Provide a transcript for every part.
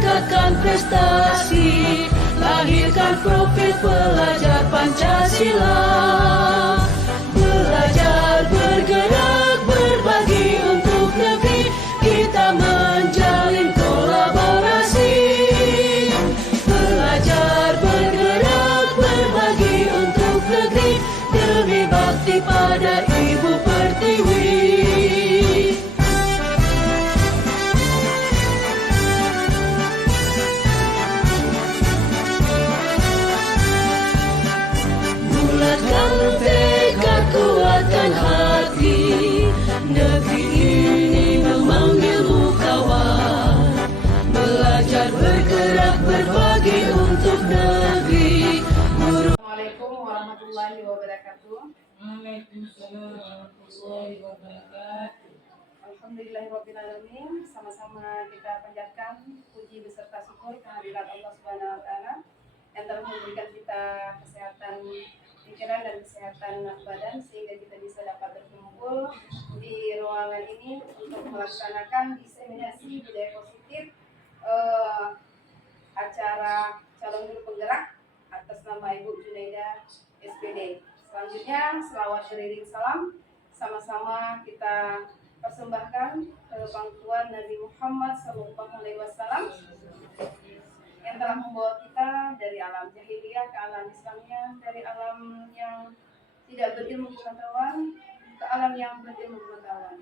tingkatkan prestasi, lahirkan profil pelajar Pancasila. Belajar, bergerak, berbagi untuk negeri, kita menjalin kolaborasi. Belajar, bergerak, berbagi untuk negeri, demi bakti pada Ibu Pertiwi. Bulatkan tekad, kuatkan hati, negeri ini memanggilmu kawan. Belajar, bergerak, berbagi untuk negeri. Assalamualaikum warahmatullahi wabarakatuh. Waalaikumsalam warahmatullahi wabarakatuh. Alhamdulillahirrabbilalamin. Sama-sama kita panjatkan puji beserta syukur kehadirat Allah Subhanahu wa Ta'ala yang telah memberikan kita kesehatan pikiran dan kesehatan badan sehingga kita bisa dapat berkumpul di ruangan ini untuk melaksanakan diseminasi budaya positif acara calon guru penggerak atas nama Ibu Junaida SPD. Selanjutnya selawat beriring salam sama-sama kita persembahkan ke pangkuan Nabi Muhammad SAW yang telah membawa kita dari alam jahiliyah ke alam Islamnya, dari alam yang tidak berilmu pengetahuan ke alam yang berilmu pengetahuan.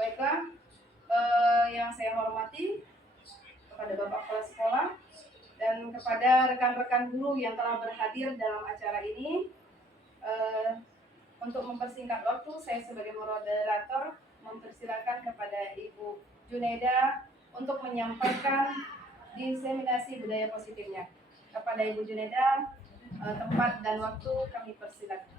Baiklah, yang saya hormati kepada Bapak Kepala Sekolah dan kepada rekan-rekan guru yang telah berhadir dalam acara ini. Untuk mempersingkat waktu, saya sebagai moderator mempersilakan kepada Ibu Junaida untuk menyampaikan diseminasi budaya positifnya. Kepada Ibu Junaida, tempat dan waktu kami persilakan.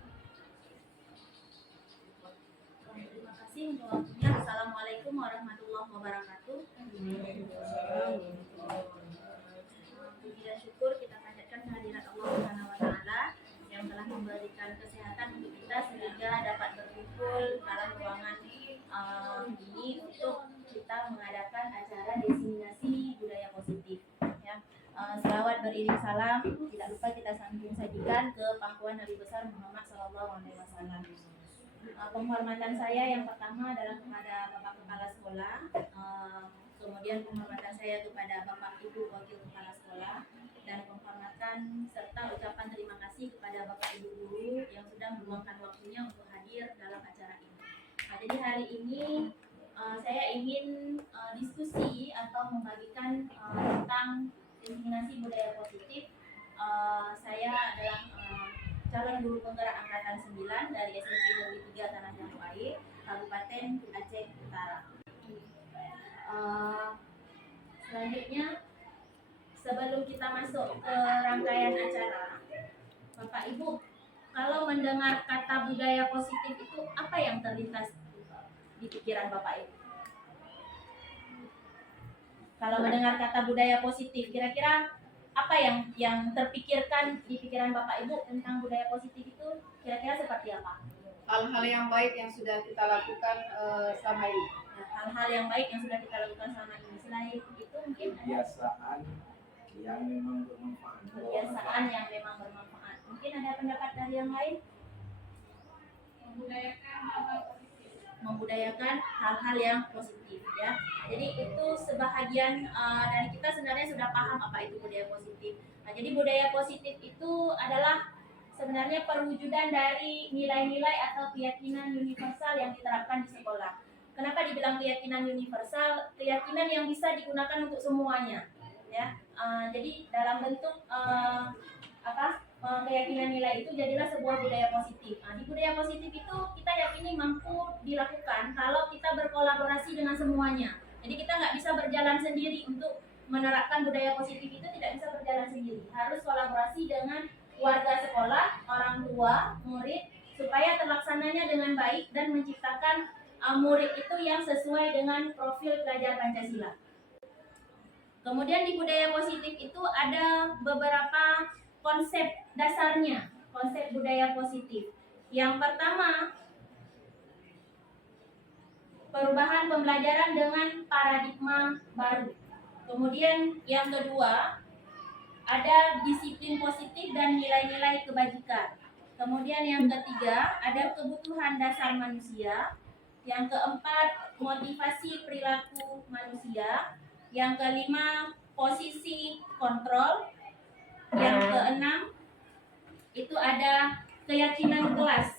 Terima kasih untuk waktunya. Assalamualaikum warahmatullahi wabarakatuh. Puji dan syukur kita panjatkan kehadirat Allah Subhanahu wa Ta'ala yang telah memberikan kesehatan untuk kita sehingga dapat berkumpul dalam ruangan ini untuk kita mengadakan acara diseminasi budaya positif. Ya. Selawat beriring salam tidak lupa kita sajikan ke pangkuan Nabi besar Muhammad SAW. Penghormatan saya yang pertama adalah kepada Bapak Kepala Sekolah, kemudian penghormatan saya kepada Bapak Ibu Wakil Kepala Sekolah, dan penghormatan serta ucapan terima kasih kepada Bapak Ibu Guru yang sudah meluangkan waktunya untuk hadir dalam acara ini. Jadi hari ini saya ingin diskusi atau membagikan tentang diseminasi budaya positif. Saya adalah calon guru penggerak angkatan 9 dari SMP Negeri 3 Tanah Jambu Air, Kabupaten Aceh Utara. Selanjutnya, sebelum kita masuk ke rangkaian acara, Bapak Ibu, kalau mendengar kata budaya positif itu apa yang terlintas di pikiran Bapak Ibu? Kalau mendengar kata budaya positif, kira-kira apa yang terpikirkan di pikiran Bapak Ibu tentang budaya positif itu kira-kira seperti apa? Hal-hal yang baik yang sudah kita lakukan selama ini. Nah, hal-hal yang baik yang sudah kita lakukan selama ini. Selain itu mungkin kebiasaan yang memang bermanfaat. Kebiasaan yang memang bermanfaat. Mungkin ada pendapat dari yang lain? Membudayakan hal-hal yang positif, ya. Jadi itu sebahagian dari kita sebenarnya sudah paham apa itu budaya positif. Nah, jadi budaya positif itu adalah sebenarnya perwujudan dari nilai-nilai atau keyakinan universal yang diterapkan di sekolah. Kenapa dibilang keyakinan universal? Keyakinan yang bisa digunakan untuk semuanya, ya. Jadi dalam bentuk keyakinan nilai itu jadilah sebuah budaya positif. Nah, di budaya positif itu kita yakini mampu dilakukan kalau kita berkolaborasi dengan semuanya. Jadi kita nggak bisa berjalan sendiri untuk menerapkan budaya positif itu, tidak bisa berjalan sendiri. Harus kolaborasi dengan warga sekolah, orang tua, murid, supaya terlaksananya dengan baik dan menciptakan murid itu yang sesuai dengan profil pelajar Pancasila. Kemudian di budaya positif itu ada beberapa konsep dasarnya, konsep budaya positif. Yang pertama, perubahan pembelajaran dengan paradigma baru. Kemudian yang kedua, ada disiplin positif dan nilai-nilai kebajikan. Kemudian yang ketiga, ada kebutuhan dasar manusia. Yang keempat, motivasi perilaku manusia. Yang kelima, posisi kontrol. Yang keenam, itu ada keyakinan kelas.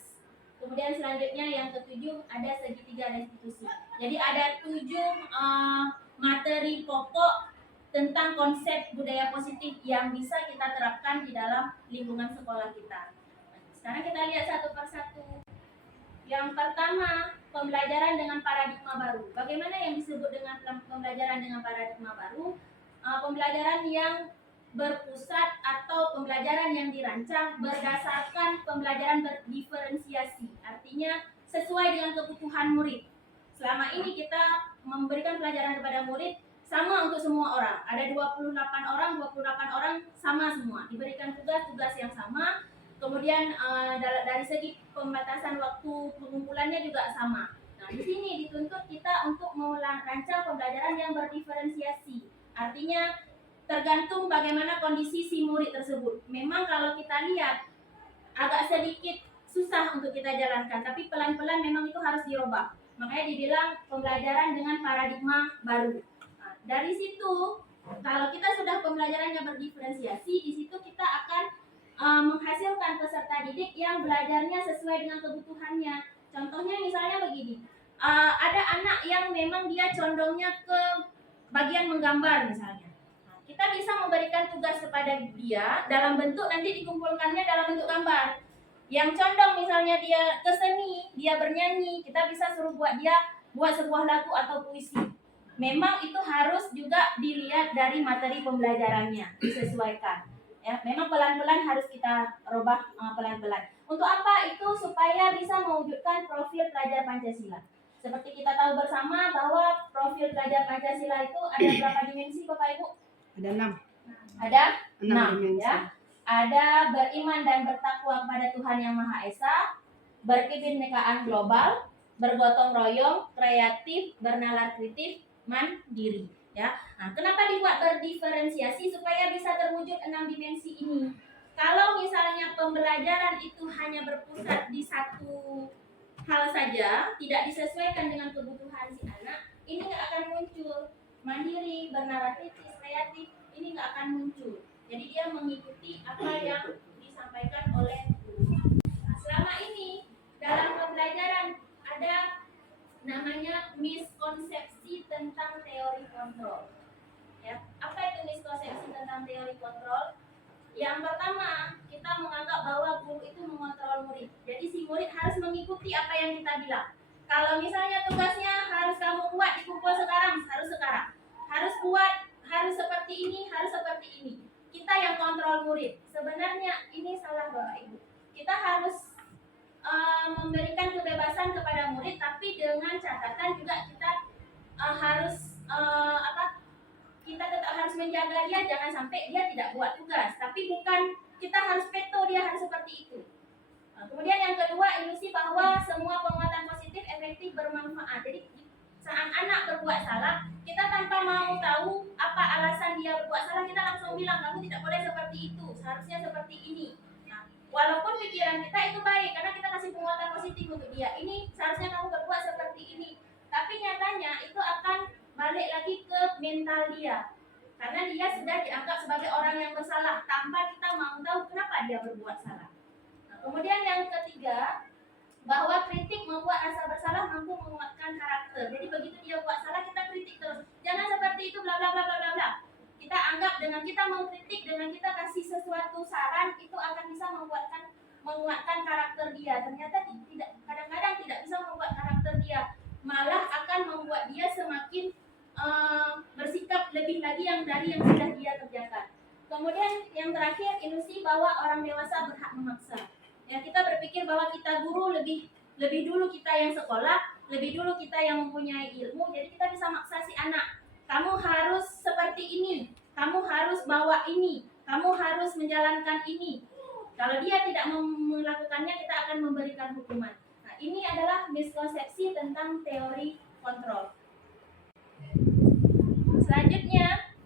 Kemudian selanjutnya yang ketujuh, ada segitiga restitusi. Jadi ada 7 materi pokok tentang konsep budaya positif yang bisa kita terapkan di dalam lingkungan sekolah kita. Sekarang kita lihat satu persatu. Yang pertama, pembelajaran dengan paradigma baru. Bagaimana yang disebut dengan pembelajaran dengan paradigma baru? Pembelajaran yang berpusat atau pembelajaran yang dirancang berdasarkan pembelajaran berdiferensiasi. Artinya sesuai dengan kebutuhan murid. Selama ini kita memberikan pelajaran kepada murid sama untuk semua orang. Ada 28 orang sama semua. Diberikan tugas-tugas yang sama. Kemudian dari segi pembatasan waktu pengumpulannya juga sama. Nah, di sini dituntut kita untuk merancang pembelajaran yang berdiferensiasi. Artinya tergantung bagaimana kondisi si murid tersebut. Memang kalau kita lihat agak sedikit susah untuk kita jalankan, tapi pelan-pelan memang itu harus dirubah. Makanya dibilang pembelajaran dengan paradigma baru. Nah, dari situ kalau kita sudah pembelajarannya berdiferensiasi, di situ kita akan menghasilkan peserta didik yang belajarnya sesuai dengan kebutuhannya. Contohnya misalnya begini, ada anak yang memang dia condongnya ke bagian menggambar misalnya. Nah, kita bisa memberikan tugas kepada dia dalam bentuk nanti dikumpulkannya dalam bentuk gambar. Yang condong misalnya dia ke seni, dia bernyanyi, kita bisa suruh dia buat sebuah lagu atau puisi. Memang itu harus juga dilihat dari materi pembelajarannya, disesuaikan. Ya, memang pelan-pelan harus kita rubah pelan-pelan. Untuk apa itu? Supaya bisa mewujudkan profil pelajar Pancasila. Seperti kita tahu bersama bahwa profil pelajar Pancasila itu ada berapa dimensi, Bapak Ibu? Ada 6. Ada 6 dimensi. ya. Ada beriman dan bertakwa kepada Tuhan Yang Maha Esa, berkebinekaan global, bergotong royong, kreatif, bernalar kritis, mandiri. Ya, nah, kenapa dibuat berdiferensiasi? Supaya bisa terwujud 6 dimensi ini. Kalau misalnya pembelajaran itu hanya berpusat di satu hal saja, tidak disesuaikan dengan kebutuhan si anak, ini nggak akan muncul. Mandiri, bernalar kritis, kreatif, ini nggak akan muncul. Jadi dia mengikuti apa yang disampaikan oleh guru. Nah, selama ini dalam pembelajaran ada namanya miskonsepsi tentang teori kontrol. Ya, apa itu miskonsepsi tentang teori kontrol? Yang pertama, kita menganggap bahwa guru itu mengontrol murid. Jadi si murid harus mengikuti apa yang kita bilang. Kalau misalnya tugasnya harus kamu buat dikumpul sekarang, harus sekarang. Harus buat, harus seperti ini, harus seperti ini. Kita yang kontrol murid. Sebenarnya ini salah Bapak Ibu. Kita harus memberikan kebebasan kepada murid, tapi dengan catatan juga kita harus kita tetap harus menjaga dia, jangan sampai dia tidak buat tugas. Tapi bukan kita harus veto dia harus seperti itu. Kemudian yang kedua, ilusi bahwa semua penguatan positif efektif bermanfaat. Jadi saat anak berbuat salah, kita tanpa mau tahu apa alasan dia berbuat salah, kita langsung bilang kamu tidak boleh seperti itu, seharusnya seperti ini. Walaupun pikiran kita itu baik, karena kita kasih penguatan positif untuk dia. Ini seharusnya kamu berbuat seperti ini. Tapi nyatanya itu akan balik lagi ke mental dia. Karena dia sudah dianggap sebagai orang yang bersalah, tanpa kita mau tahu kenapa dia berbuat salah. Nah, kemudian yang ketiga, bahwa kritik membuat rasa bersalah mampu menguatkan karakter. Jadi begitu dia buat salah, kita kritik terus. Jangan seperti itu, bla bla bla bla bla. Kita anggap dengan kita mengkritik, dengan kita kasih sesuatu saran, itu akan bisa menguatkan karakter dia. Ternyata tidak, kadang-kadang tidak bisa membuat karakter dia, malah akan membuat dia semakin bersikap lebih lagi dari yang sudah dia kerjakan. Kemudian yang terakhir, ilusi bahwa orang dewasa berhak memaksa. Ya, kita berpikir bahwa kita guru lebih dulu kita yang sekolah, lebih dulu kita yang mempunyai ilmu, jadi kita bisa maksa si anak. Kamu harus seperti ini, kamu harus bawa ini, kamu harus menjalankan ini. Kalau dia tidak melakukannya, kita akan memberikan hukuman. Nah, ini adalah miskonsepsi tentang teori kontrol. Selanjutnya,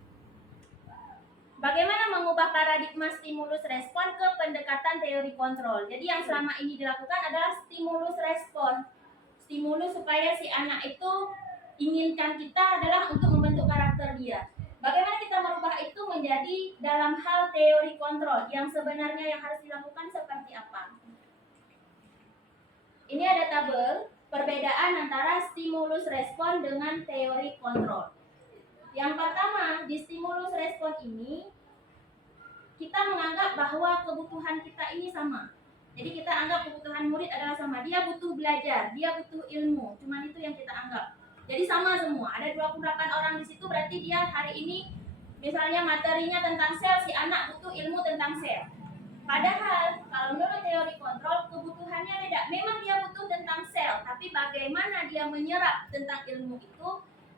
Bagaimana mengubah paradigma stimulus respon ke pendekatan teori kontrol? Jadi yang selama ini dilakukan adalah stimulus respon. Stimulus supaya si anak itu inginkan kita adalah untuk membentuk karakter dia. Bagaimana kita merubah itu menjadi dalam hal teori kontrol yang sebenarnya yang harus dilakukan seperti apa? Ini ada tabel perbedaan antara stimulus respon dengan teori kontrol. Yang pertama, di stimulus respon ini kita menganggap bahwa kebutuhan kita ini sama. Jadi kita anggap kebutuhan murid adalah sama. Dia butuh belajar, dia butuh ilmu. Cuman itu yang kita anggap. Jadi sama semua. Ada 28 orang di situ, berarti dia hari ini misalnya materinya tentang sel, si anak butuh ilmu tentang sel. Padahal kalau menurut teori kontrol kebutuhannya beda. Memang dia butuh tentang sel, tapi bagaimana dia menyerap tentang ilmu itu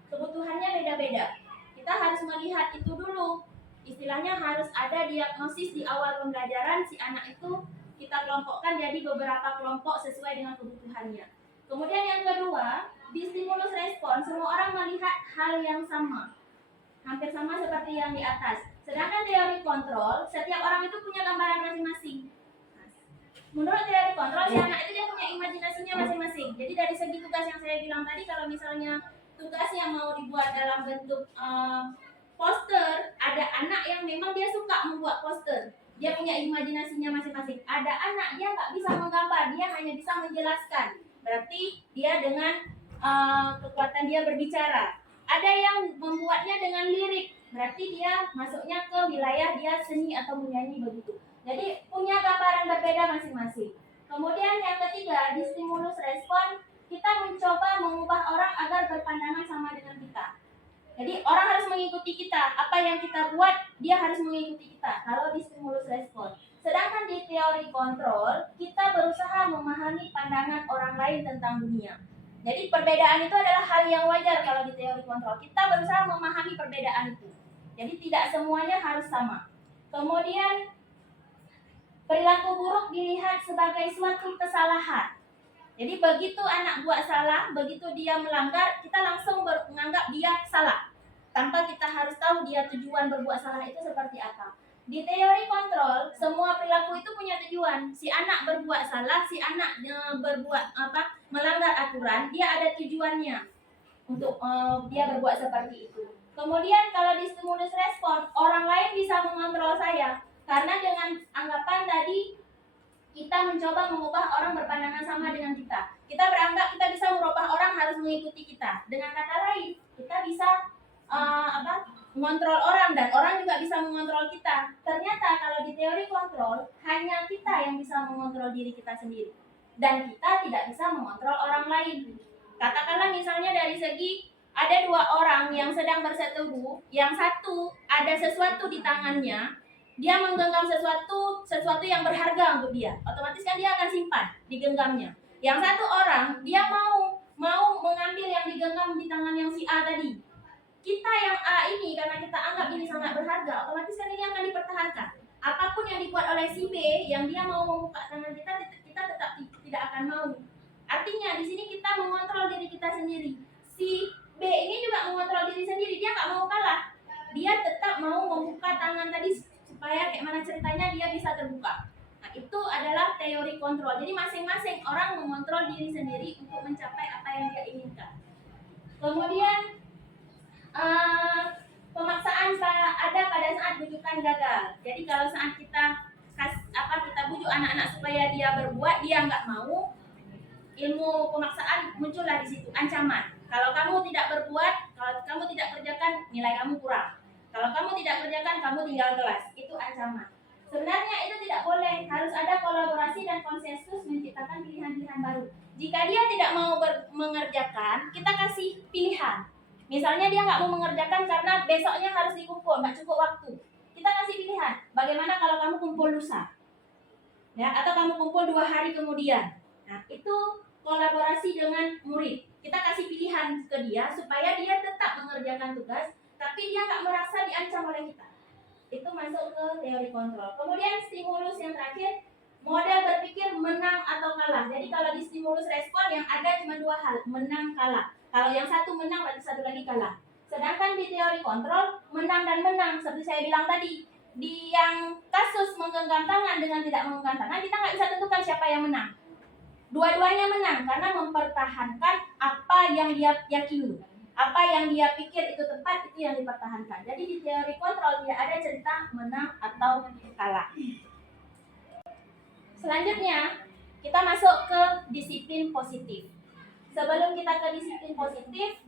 kebutuhannya beda-beda. Kita harus melihat itu dulu. Istilahnya harus ada diagnosis di awal pembelajaran si anak itu kita kelompokkan jadi beberapa kelompok sesuai dengan kebutuhannya. Kemudian yang kedua, di stimulus respon semua orang melihat hal yang sama. Hampir sama seperti yang di atas. Sedangkan teori kontrol, setiap orang itu punya gambaran masing-masing. Menurut teori kontrol, si anak itu dia punya imajinasinya masing-masing. Jadi dari segi tugas yang saya bilang tadi, kalau misalnya tugas yang mau dibuat dalam bentuk poster, ada anak yang memang dia suka membuat poster. Dia punya imajinasinya masing-masing. Ada anak dia nggak bisa menggambar, dia hanya bisa menjelaskan. Berarti dia dengan kekuatan dia berbicara. Ada yang membuatnya dengan lirik, berarti dia masuknya ke wilayah dia seni atau menyanyi begitu. Jadi punya gambaran berbeda masing-masing. Kemudian yang ketiga, di stimulus respon kita mencoba mengubah orang agar berpandangan sama dengan kita. Jadi orang harus mengikuti kita, apa yang kita buat dia harus mengikuti kita kalau di stimulus respon. Sedangkan di teori kontrol kita berusaha memahami pandangan orang lain tentang dunia. Jadi perbedaan itu adalah hal yang wajar kalau di teori kontrol. Kita berusaha memahami perbedaan itu. Jadi tidak semuanya harus sama. Kemudian perilaku buruk dilihat sebagai suatu kesalahan. Jadi begitu anak buat salah, begitu dia melanggar, kita langsung menganggap dia salah. Tanpa kita harus tahu dia tujuan berbuat salah itu seperti apa. Di teori kontrol, semua perilaku itu punya tujuan. Si anak berbuat salah, si anak melanggar aturan, dia ada tujuannya untuk dia berbuat seperti itu. Kemudian kalau di stimulus respon, orang lain bisa mengontrol saya. Karena dengan anggapan tadi, kita mencoba mengubah orang berpandangan sama dengan kita. Kita beranggap kita bisa merubah orang harus mengikuti kita. Dengan kata lain, kita bisa mengontrol orang dan orang juga bisa mengontrol kita. Ternyata kalau di teori kontrol hanya kita yang bisa mengontrol diri kita sendiri dan kita tidak bisa mengontrol orang lain. Katakanlah misalnya dari segi ada dua orang yang sedang berseteru, yang satu ada sesuatu di tangannya, dia menggenggam sesuatu yang berharga untuk dia. Otomatis kan dia akan simpan di genggamnya. Yang satu orang dia mau mengambil yang digenggam di tangan yang si A tadi. Kita yang A ini karena kita anggap ini sangat berharga, otomatis kan ini akan dipertahankan. Apapun yang dibuat oleh si B yang dia mau membuka tangan kita tetap tidak akan mau. Artinya di sini kita mengontrol diri kita sendiri. Si B ini juga mengontrol diri sendiri, dia nggak mau kalah. Dia tetap mau membuka tangan tadi supaya kayak mana ceritanya dia bisa terbuka. Nah, itu adalah teori kontrol. Jadi masing-masing orang mengontrol diri sendiri untuk mencapai apa yang dia inginkan. Kemudian pemaksaan ada pada saat bujukan gagal. Jadi kalau saat kita bujuk anak-anak supaya dia berbuat, dia nggak mau, ilmu pemaksaan muncullah di situ, ancaman. Kalau kamu tidak berbuat, kalau kamu tidak kerjakan, nilai kamu kurang. Kalau kamu tidak kerjakan, kamu tinggal kelas. Itu ancaman. Sebenarnya itu tidak boleh. Harus ada kolaborasi dan konsensus menciptakan pilihan-pilihan baru. Jika dia tidak mau mengerjakan, kita kasih pilihan. Misalnya dia nggak mau mengerjakan karena besoknya harus dikumpul, nggak cukup waktu. Kita kasih pilihan. Bagaimana kalau kamu kumpul lusa? Ya, atau kamu kumpul 2 hari kemudian. Nah, itu kolaborasi dengan murid. Kita kasih pilihan ke dia supaya dia tetap mengerjakan tugas, tapi dia nggak merasa diancam oleh kita. Itu masuk ke teori kontrol. Kemudian stimulus yang terakhir, model berpikir menang atau kalah. Jadi kalau di stimulus respon yang ada cuma 2 hal, menang kalah. Kalau yang satu menang, berarti satu lagi kalah. Sedangkan di teori kontrol menang dan menang, seperti saya bilang tadi, di yang kasus menggenggam tangan dengan tidak menggenggam tangan kita nggak bisa tentukan siapa yang menang. Dua-duanya menang karena mempertahankan apa yang dia yakini, apa yang dia pikir itu tepat, itu yang dipertahankan. Jadi di teori kontrol tidak ada cerita menang atau kalah. Selanjutnya kita masuk ke disiplin positif. Sebelum kita ke disiplin positif,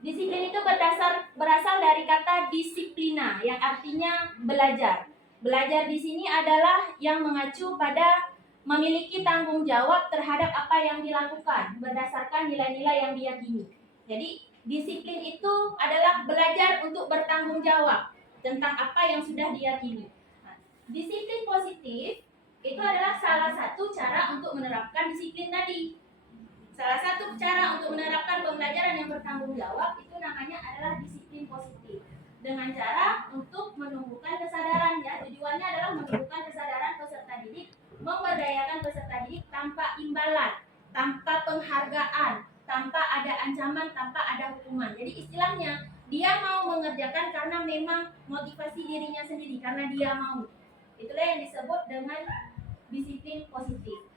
disiplin itu berasal dari kata disiplina yang artinya belajar. Belajar di sini adalah yang mengacu pada memiliki tanggung jawab terhadap apa yang dilakukan berdasarkan nilai-nilai yang diyakini. Jadi disiplin itu adalah belajar untuk bertanggung jawab tentang apa yang sudah diyakini. Nah, disiplin positif itu adalah salah satu cara untuk menerapkan disiplin tadi. Salah satu cara untuk menerapkan pembelajaran yang bertanggung jawab itu namanya adalah disiplin positif. Dengan cara untuk menumbuhkan kesadaran, ya. Tujuannya adalah menumbuhkan kesadaran peserta didik, memberdayakan peserta didik tanpa imbalan, tanpa penghargaan, tanpa ada ancaman, tanpa ada hukuman. Jadi istilahnya dia mau mengerjakan karena memang motivasi dirinya sendiri, karena dia mau. Itulah yang disebut dengan disiplin positif.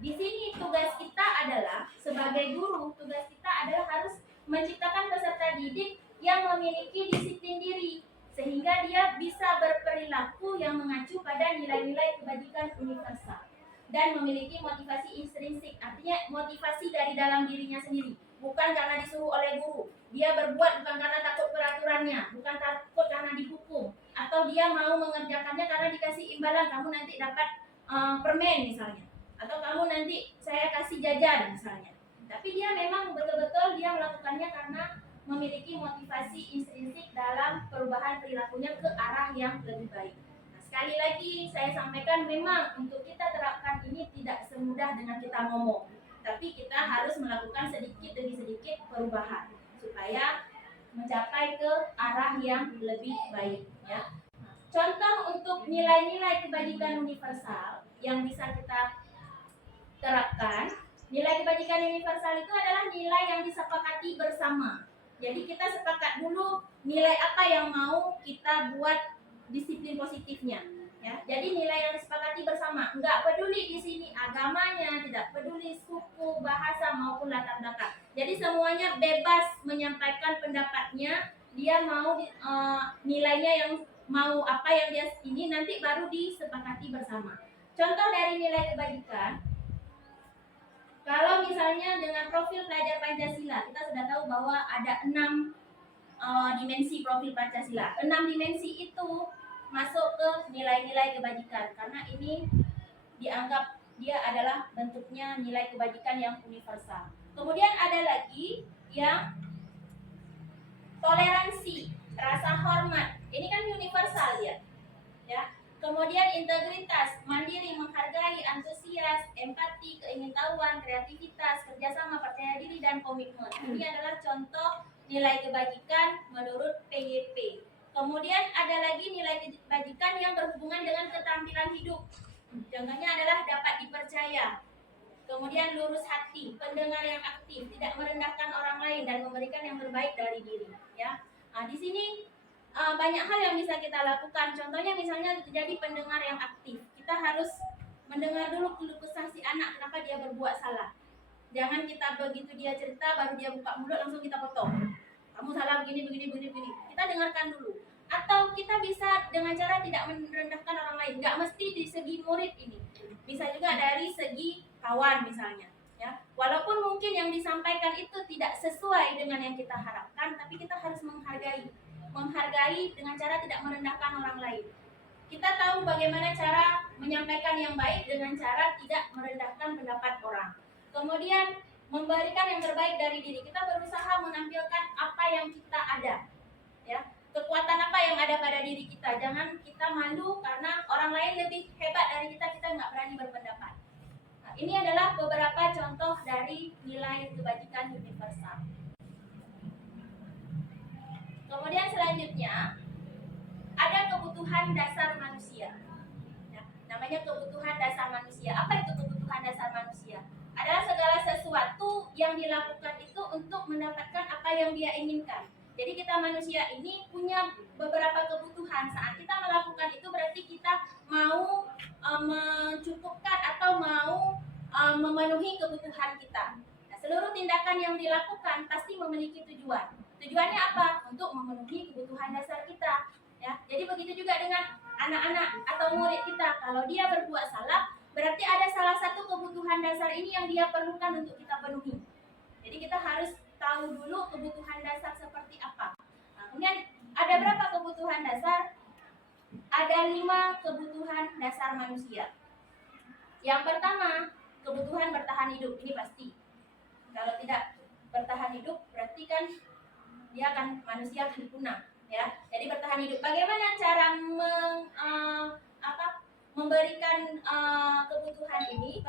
Di sini tugas kita adalah sebagai guru, tugas kita adalah harus menciptakan peserta didik yang memiliki disiplin diri sehingga dia bisa berperilaku yang mengacu pada nilai-nilai kebajikan universal dan memiliki motivasi intrinsik, artinya motivasi dari dalam dirinya sendiri, bukan karena disuruh oleh guru. Dia berbuat bukan karena takut peraturannya, bukan takut karena dihukum, atau dia mau mengerjakannya karena dikasih imbalan, kamu nanti dapat permen misalnya, atau kamu nanti saya kasih jajan misalnya. Tapi dia memang betul-betul dia melakukannya karena memiliki motivasi intrinsik dalam perubahan perilakunya ke arah yang lebih baik. Nah, sekali lagi saya sampaikan memang untuk kita terapkan ini tidak semudah dengan kita ngomong, tapi kita harus melakukan sedikit demi sedikit perubahan supaya mencapai ke arah yang lebih baik, ya. Contoh untuk nilai-nilai kebajikan universal yang bisa kita terapkan, nilai kebajikan universal itu adalah nilai yang disepakati bersama. Jadi kita sepakat dulu nilai apa yang mau kita buat disiplin positifnya, ya. Jadi nilai yang disepakati bersama, nggak peduli di sini agamanya, tidak peduli suku, bahasa maupun latar belakang. Jadi semuanya bebas menyampaikan pendapatnya. Dia mau nilainya yang mau apa yang dia ini nanti baru disepakati bersama. Contoh dari nilai kebajikan. Kalau misalnya dengan profil pelajar Pancasila, kita sudah tahu bahwa ada 6 dimensi profil Pancasila. 6 dimensi itu masuk ke nilai-nilai kebajikan karena ini dianggap dia adalah bentuknya nilai kebajikan yang universal. Kemudian ada lagi yang toleransi, rasa hormat. Ini kan universal ya. Kemudian integritas, mandiri, menghargai, antusias, empati, keingintahuan, kreativitas, kerjasama, percaya diri, dan komitmen. Ini adalah contoh nilai kebajikan menurut PYP. Kemudian ada lagi nilai kebajikan yang berhubungan dengan keterampilan hidup. Contohnya adalah dapat dipercaya. Kemudian lurus hati, pendengar yang aktif, tidak merendahkan orang lain, dan memberikan yang terbaik dari diri. Ya, nah, di sini banyak hal yang bisa kita lakukan. Contohnya misalnya jadi pendengar yang aktif. Kita harus mendengar dulu keluh kesah si anak kenapa dia berbuat salah. Jangan kita begitu dia cerita baru dia buka mulut langsung kita potong. Kamu salah begini. Kita dengarkan dulu. Atau kita bisa dengan cara tidak merendahkan orang lain. Nggak mesti di segi murid ini. Bisa juga dari segi kawan misalnya. Ya, walaupun mungkin yang disampaikan itu tidak sesuai dengan yang kita harapkan, tapi kita harus menghargai dengan cara tidak merendahkan orang lain. Kita tahu bagaimana cara menyampaikan yang baik dengan cara tidak merendahkan pendapat orang. Kemudian memberikan yang terbaik dari diri. Kita berusaha menampilkan apa yang kita ada, ya. Kekuatan apa yang ada pada diri kita. Jangan kita malu karena orang lain lebih hebat dari kita nggak berani berpendapat. Nah, ini adalah beberapa contoh dari nilai kebajikan universal. Kemudian selanjutnya ada kebutuhan dasar manusia. Ya, namanya kebutuhan dasar manusia. Apa itu kebutuhan dasar manusia? Adalah segala sesuatu yang dilakukan itu untuk mendapatkan apa yang dia inginkan. Jadi kita manusia ini punya beberapa kebutuhan. Saat kita melakukan itu berarti kita mau mencukupkan atau mau memenuhi kebutuhan kita. Nah, seluruh tindakan yang dilakukan pasti memiliki tujuan. Tujuannya apa? Untuk memenuhi kebutuhan dasar kita. Ya, jadi begitu juga dengan anak-anak atau murid kita. Kalau dia berbuat salah, berarti ada salah satu kebutuhan dasar ini yang dia perlukan untuk kita penuhi. Jadi kita harus tahu dulu kebutuhan dasar seperti apa. Nah, kemudian ada berapa kebutuhan dasar? Ada 5 kebutuhan dasar manusia. Yang pertama, kebutuhan bertahan hidup. Ini pasti. Kalau tidak bertahan hidup, berarti kan dia akan manusia akan punah. Ya, jadi bertahan hidup. Bagaimana cara memberikan kebutuhan ini?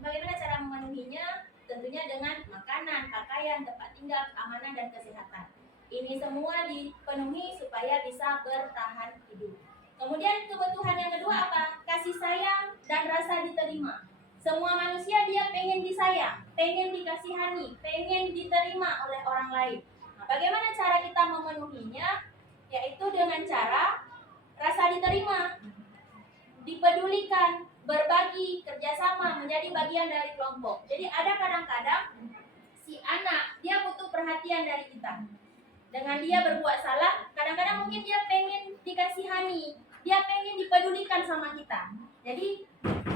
Bagaimana cara memenuhinya? Tentunya dengan makanan, pakaian, tempat tinggal, keamanan, dan kesehatan. Ini semua dipenuhi supaya bisa bertahan hidup. Kemudian kebutuhan yang kedua apa? Kasih sayang dan rasa diterima. Semua manusia dia pengen disayang, pengen dikasihani, pengen diterima oleh orang lain. Nah, bagaimana cara kita memenuhinya? Yaitu dengan cara rasa diterima, dipedulikan, berbagi, kerjasama, menjadi bagian dari kelompok. Jadi ada kadang-kadang si anak dia butuh perhatian dari kita. Dengan dia berbuat salah, kadang-kadang mungkin dia pengen dikasihani, dia pengen dipedulikan sama kita. Jadi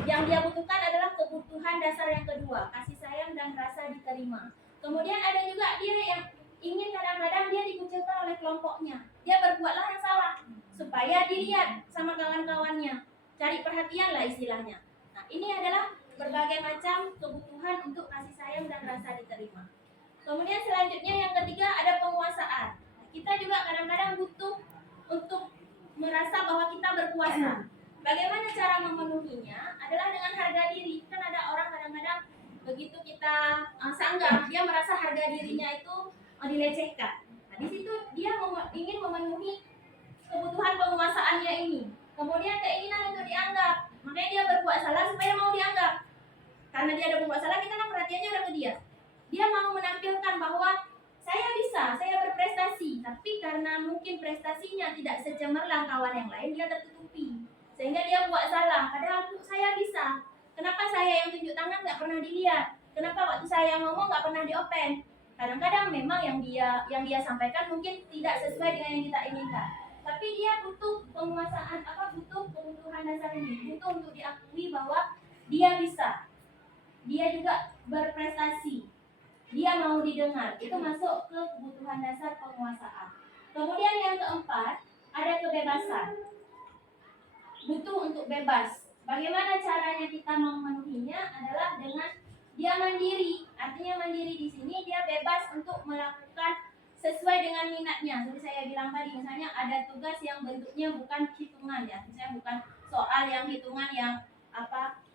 yang dia butuhkan adalah kebutuhan dasar yang kedua, kasih sayang dan rasa diterima. Kemudian ada juga dia yang ingin kadang-kadang dia dikucilkan oleh kelompoknya. Dia berbuatlah yang salah supaya dilihat sama kawan-kawannya. Cari perhatian lah istilahnya. Nah, ini adalah berbagai macam kebutuhan untuk kasih sayang dan rasa diterima. Kemudian selanjutnya yang ketiga ada penguasaan. Kita juga kadang-kadang butuh untuk merasa bahwa kita berkuasa. Bagaimana cara memenuhinya? Adalah dengan harga diri. Kan ada orang kadang-kadang begitu kita sanggah, dia merasa harga dirinya itu dilecehkan. Nah, di situ dia ingin memenuhi kebutuhan penguasaannya ini. Kemudian keinginan untuk dianggap, makanya dia berbuat salah supaya mau dianggap. Karena dia ada berbuat salah, kita kan perhatiannya udah ke dia. Dia mau menampilkan bahwa saya bisa, saya berprestasi. Tapi karena mungkin prestasinya tidak secemerlang kawan yang lain, dia tertutupi. Sehingga dia buat salah, padahal saya bisa. Kenapa saya yang tunjuk tangan nggak pernah dilihat? Kenapa waktu saya ngomong nggak pernah diopen? Kadang-kadang memang yang dia sampaikan mungkin tidak sesuai dengan yang kita inginkan. Tapi dia butuh penguasaan, butuh kebutuhan dasar ini, butuh untuk diakui bahwa dia bisa, dia juga berprestasi, dia mau didengar. Itu masuk ke kebutuhan dasar penguasaan. Kemudian yang keempat ada kebebasan, butuh untuk bebas. Bagaimana caranya kita memenuhinya? Adalah dengan dia mandiri. Artinya mandiri di sini dia bebas untuk melakukan sesuai dengan minatnya. Seperti saya bilang tadi, misalnya ada tugas yang bentuknya bukan hitungan ya, misalnya bukan soal yang hitungan yang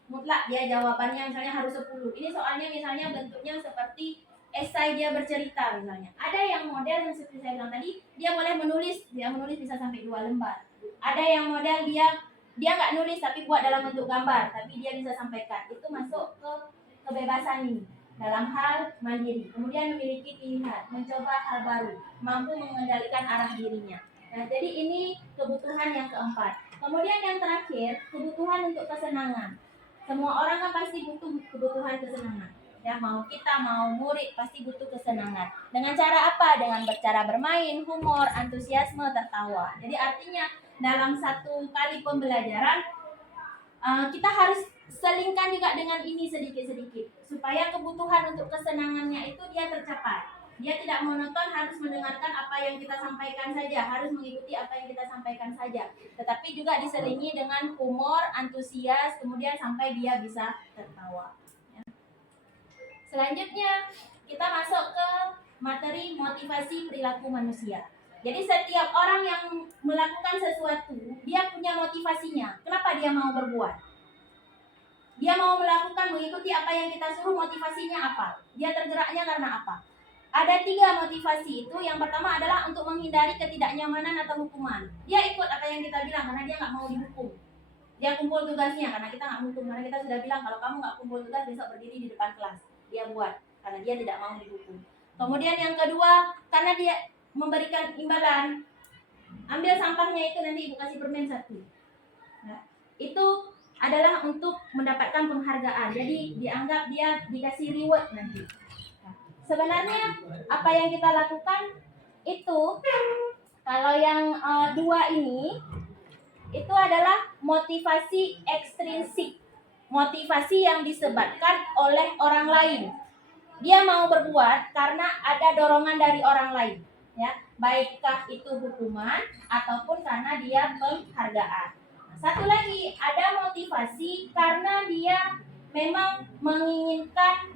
mutlak dia jawabannya misalnya harus 10. Ini soalnya misalnya bentuknya seperti esai dia bercerita misalnya. Ada yang model yang seperti saya bilang tadi, dia boleh menulis, dia menulis bisa sampai 2 lembar. Ada yang model dia nggak nulis tapi buat dalam bentuk gambar, tapi dia bisa sampaikan. Itu masuk ke kebebasan ini. Dalam hal mandiri, kemudian memiliki pilihan, mencoba hal baru, mampu mengendalikan arah dirinya. Nah, jadi ini kebutuhan yang keempat. Kemudian yang terakhir, kebutuhan untuk kesenangan. Semua orang kan pasti butuh kebutuhan kesenangan. Ya, mau kita, mau murid, pasti butuh kesenangan. Dengan cara apa? Dengan cara bermain, humor, antusiasme, tertawa. Jadi artinya dalam satu kali pembelajaran, kita harus selingkan juga dengan ini sedikit-sedikit supaya kebutuhan untuk kesenangannya itu dia tercapai. Dia tidak monoton harus mendengarkan apa yang kita sampaikan saja, harus mengikuti apa yang kita sampaikan saja. Tetapi juga diselingi dengan humor, antusias, kemudian sampai dia bisa tertawa. Ya. Selanjutnya kita masuk ke materi motivasi perilaku manusia. Jadi setiap orang yang melakukan sesuatu, dia punya motivasinya. Kenapa dia mau berbuat? Dia mau melakukan, mengikuti apa yang kita suruh, motivasinya apa? Dia tergeraknya karena apa? Ada 3 motivasi itu. Yang pertama adalah untuk menghindari ketidaknyamanan atau hukuman. Dia ikut apa yang kita bilang karena dia nggak mau dihukum. Dia kumpul tugasnya karena kita nggak hukum. Karena kita sudah bilang kalau kamu nggak kumpul tugas besok berdiri di depan kelas. Dia buat karena dia tidak mau dihukum. Kemudian yang kedua, karena dia memberikan imbalan, ambil sampahnya itu nanti ibu kasih permen 1. Nah, itu adalah untuk mendapatkan penghargaan. Jadi dianggap dia dikasih reward nanti. Nah, sebenarnya apa yang kita lakukan itu, kalau yang 2 ini itu adalah motivasi ekstrinsik, motivasi yang disebabkan oleh orang lain. Dia mau berbuat karena ada dorongan dari orang lain, ya, baikkah itu hukuman ataupun karena dia penghargaan. Nah, satu lagi, ada motivasi karena dia memang menginginkan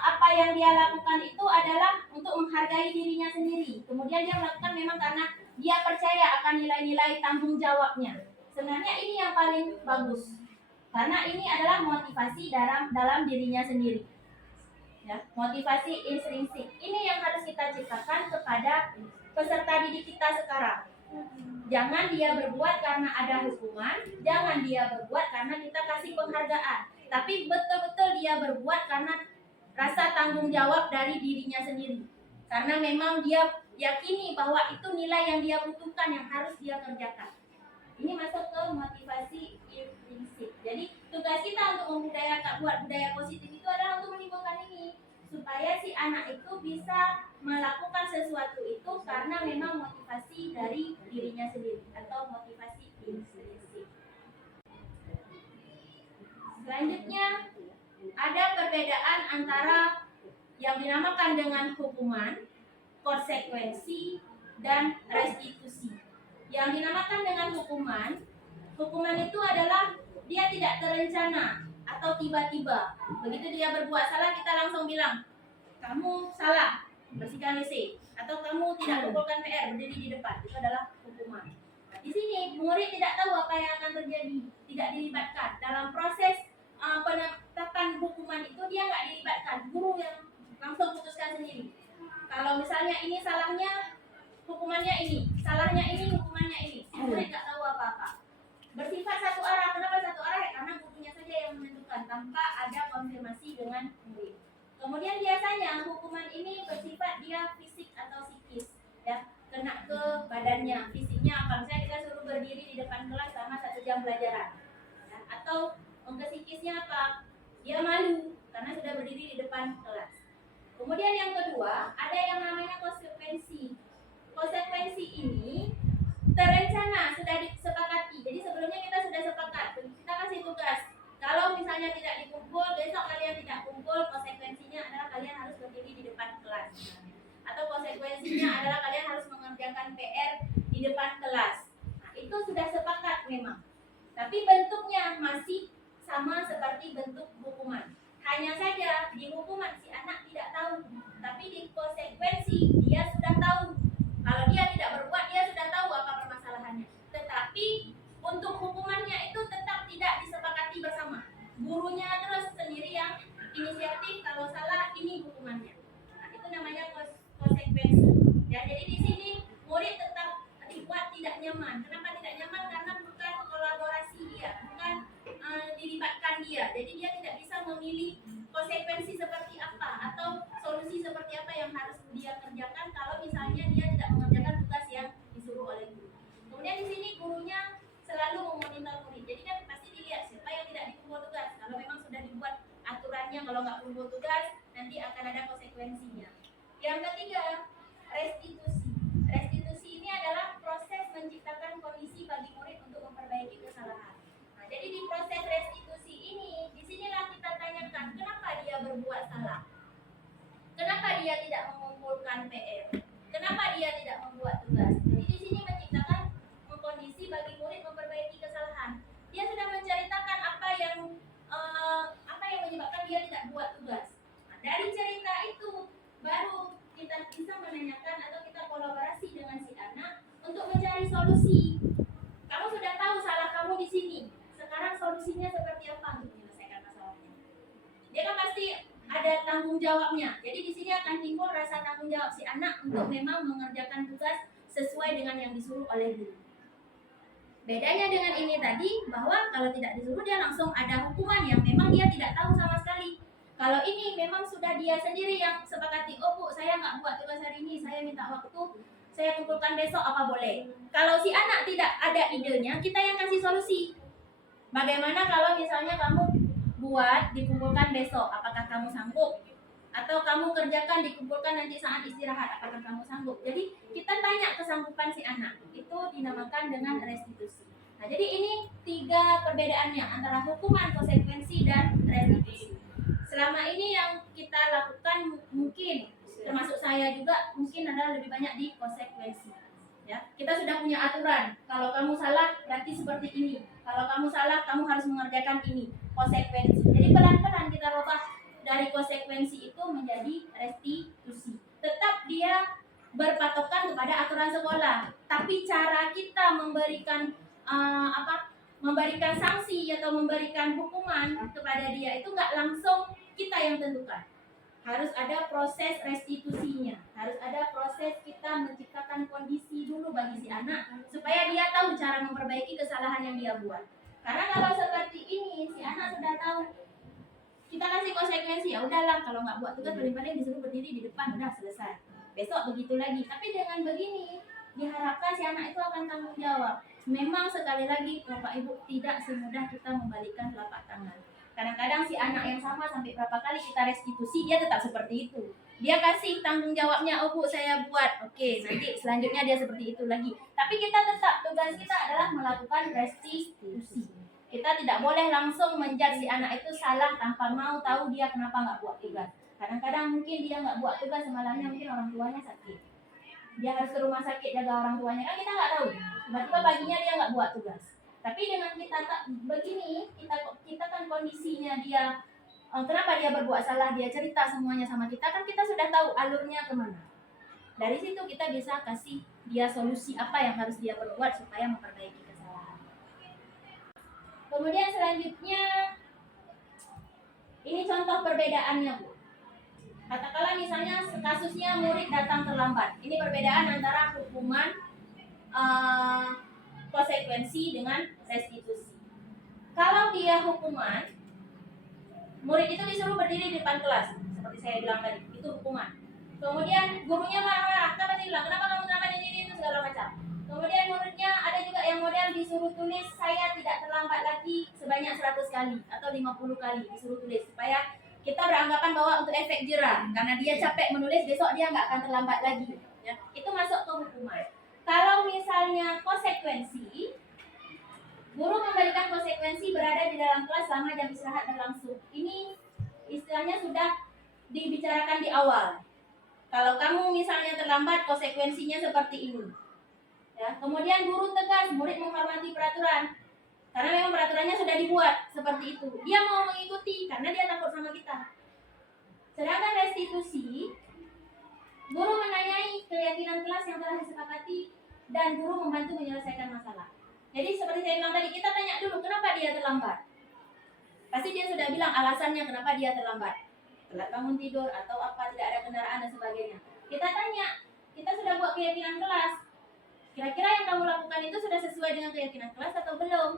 apa yang dia lakukan itu adalah untuk menghargai dirinya sendiri. Kemudian dia melakukan memang karena dia percaya akan nilai-nilai tanggung jawabnya. Sebenarnya ini yang paling bagus, karena ini adalah motivasi dalam dirinya sendiri. Ya, motivasi intrinsik ini yang harus kita ciptakan kepada peserta didik kita sekarang. Jangan dia berbuat karena ada hukuman, jangan dia berbuat karena kita kasih penghargaan, tapi betul-betul dia berbuat karena rasa tanggung jawab dari dirinya sendiri, karena memang dia yakini bahwa itu nilai yang dia butuhkan, yang harus dia kerjakan. Ini masuk ke motivasi intrinsik. Jadi tugas kita untuk membudayakan, buat budaya positif itu adalah untuk menimbulkan ini, supaya si anak itu bisa melakukan sesuatu itu karena memang motivasi dari dirinya sendiri atau motivasi intrinsik. Selanjutnya ada perbedaan antara yang dinamakan dengan hukuman, konsekuensi, dan restitusi. Yang dinamakan dengan hukuman itu adalah dia tidak terencana atau tiba-tiba. Begitu dia berbuat salah, kita langsung bilang, kamu salah, bersihkan WC, atau kamu tidak kumpulkan PR, berdiri di depan. Itu adalah hukuman. Nah, di sini murid tidak tahu apa yang akan terjadi, tidak dilibatkan dalam proses penetapan hukuman itu. Dia nggak dilibatkan, guru yang langsung putuskan sendiri. Kalau misalnya ini salahnya, hukumannya ini, salahnya ini, hukumannya ini. Murid nggak tahu apa-apa. Bersifat satu arah. Kenapa satu arah? Karena gurunya saja yang menentukan tanpa ada konfirmasi dengan murid. Kemudian biasanya hukuman ini bersifat dia fisik atau psikis, ya, kena ke badannya. Fisiknya apa? Misalnya kita suruh berdiri di depan kelas selama 1 jam pelajaran, ya. Atau ke psikisnya apa? Dia malu karena sudah berdiri di depan kelas. Kemudian yang kedua, ada yang namanya konsekuensi. Konsekuensi ini terencana, sudah disepakati. Jadi sebelumnya kita sudah sepakat, kita kasih tugas. Kalau misalnya tidak dikumpul, besok kalian tidak kumpul, konsekuensinya adalah kalian harus berdiri di depan kelas. Atau konsekuensinya adalah kalian harus mengerjakan PR di depan kelas. Nah, itu sudah sepakat memang. Tapi bentuknya masih sama seperti bentuk hukuman. Hanya saja di hukuman si anak tidak tahu, tapi di konsekuensi dia sudah tahu. Kalau dia tidak berbuat, dia sudah tahu apa permasalahannya. Tetapi untuk hukumannya itu tetap tidak disepakati bersama. Gurunya terus sendiri yang inisiatif, kalau salah ini hukumannya. Nah, itu namanya konsekuensi. Ya, jadi di sini murid tetap dibuat tidak nyaman. Kenapa tidak nyaman? Karena bukan kolaborasi dia, bukan dilibatkan dia. Jadi dia tidak bisa memilih konsekuensi seperti apa atau solusi seperti apa yang harus dia kerjakan kalau misalnya dia tidak mengerjakan tugas yang disuruh oleh guru. Kemudian di sini gurunya selalu memonitor murid. Jadi kan pasti dilihat siapa yang tidak dikumpul tugas. Kalau memang sudah dibuat aturannya, kalau nggak kumpul tugas nanti akan ada konsekuensinya. Yang ketiga, restitusi. Restitusi ini adalah proses menciptakan kondisi bagi murid untuk memperbaiki kesalahan. Nah, jadi di proses restitusi ini, disinilah kita tanyakan kenapa dia berbuat salah, kenapa dia tidak mengumpulkan PR, kenapa dia tidak membuat tugas. Jadi di sini menciptakan kondisi bagi murid memperbaiki kesalahan. Dia sudah menceritakan apa yang menyebabkan dia tidak buat tugas. Nah, dari cerita itu baru kita bisa menanyakan atau kita kolaborasi dengan si anak untuk mencari solusi. Kamu sudah tahu salah kamu di sini. Sekarang solusinya seperti apa untuk menyelesaikan masalahnya? Dia kan pasti ada tanggung jawabnya. Jadi di sini akan timbul rasa tanggung jawab si anak untuk memang mengerjakan tugas sesuai dengan yang disuruh oleh guru. Bedanya dengan ini tadi, bahwa kalau tidak disuruh dia langsung ada hukuman yang memang dia tidak tahu sama sekali. Kalau ini memang sudah dia sendiri yang sepakati, oh Bu, saya nggak buat tugas hari ini, saya minta waktu, saya kumpulkan besok, apa boleh? Kalau si anak tidak ada idenya, kita yang kasih solusi. Bagaimana kalau misalnya kamu buat dikumpulkan besok, apakah kamu sanggup? Atau kamu kerjakan dikumpulkan nanti saat istirahat, apakah kamu sanggup? Jadi kita tanya kesanggupan si anak, itu dinamakan dengan restitusi. Nah, jadi ini 3 perbedaannya antara hukuman, konsekuensi, dan restitusi. Selama ini yang kita lakukan mungkin, termasuk saya juga, mungkin adalah lebih banyak di konsekuensi. Ya, kita sudah punya aturan. Kalau kamu salah, berarti seperti ini. Kalau kamu salah, kamu harus mengerjakan ini. Konsekuensi. Jadi pelan-pelan kita rubah dari konsekuensi itu menjadi restitusi. Tetap dia berpatokan kepada aturan sekolah, tapi cara kita memberikan memberikan sanksi atau memberikan hukuman kepada dia itu nggak langsung kita yang tentukan. Harus ada proses restitusinya, harus ada proses kita menciptakan kondisi dulu bagi si anak supaya dia tahu cara memperbaiki kesalahan yang dia buat. Karena kalau seperti ini si anak sudah tahu, kita kasih konsekuensi, ya udahlah kalau nggak buat tugas paling-paling disuruh berdiri di depan, udah selesai. Besok begitu lagi. Tapi dengan begini diharapkan si anak itu akan tanggung jawab. Memang sekali lagi Bapak Ibu, tidak semudah kita membalikkan telapak tangan. Kadang-kadang si anak yang sama sampai berapa kali kita restitusi, dia tetap seperti itu. Dia kasih tanggung jawabnya, oh Bu saya buat, oke, nanti selanjutnya dia seperti itu lagi. Tapi kita tetap, tugas kita adalah melakukan restitusi. Kita tidak boleh langsung menjudge si anak itu salah tanpa mau tahu dia kenapa nggak buat tugas. Kadang-kadang mungkin dia nggak buat tugas, malamnya mungkin orang tuanya sakit. Dia harus ke rumah sakit jaga orang tuanya, kan kita nggak tahu. Tiba-tiba paginya dia nggak buat tugas. Tapi dengan kita tak begini, kita kan kondisinya dia, kenapa dia berbuat salah, dia cerita semuanya sama kita, kan kita sudah tahu alurnya kemana. Dari situ kita bisa kasih dia solusi apa yang harus dia perbuat supaya memperbaiki kesalahan. Kemudian selanjutnya, ini contoh perbedaannya Bu. Katakanlah misalnya kasusnya murid datang terlambat. Ini perbedaan antara hukuman, konsekuensi dengan restitusi. Kalau dia hukuman, murid itu disuruh berdiri di depan kelas, seperti saya bilang tadi, itu hukuman. Kemudian gurunya marah-marah, kita pasti bilang, kenapa kamu terlambat ini itu segala macam. Kemudian muridnya ada juga yang model disuruh tulis, saya tidak terlambat lagi sebanyak 100 kali atau 50 kali disuruh tulis, supaya kita beranggapan bahwa untuk efek jerah, karena dia capek menulis, besok dia nggak akan terlambat lagi. Ya, itu masuk ke hukuman. Kalau misalnya konsekuensi, guru memberikan konsekuensi berada di dalam kelas selama jam istirahat berlangsung. Ini istilahnya sudah dibicarakan di awal. Kalau kamu misalnya terlambat, konsekuensinya seperti ini. Ya, kemudian guru tegas, murid menghormati peraturan. Karena memang peraturannya sudah dibuat seperti itu. Dia mau mengikuti karena dia takut sama kita. Sedangkan restitusi, guru menanyai keyakinan kelas yang telah disepakati dan guru membantu menyelesaikan masalah. Jadi seperti saya bilang tadi, kita tanya dulu kenapa dia terlambat. Pasti dia sudah bilang alasannya kenapa dia terlambat. Telat bangun tidur atau apa, tidak ada kendaraan dan sebagainya. Kita tanya, kita sudah buat keyakinan kelas. Kira-kira yang kamu lakukan itu sudah sesuai dengan keyakinan kelas atau belum?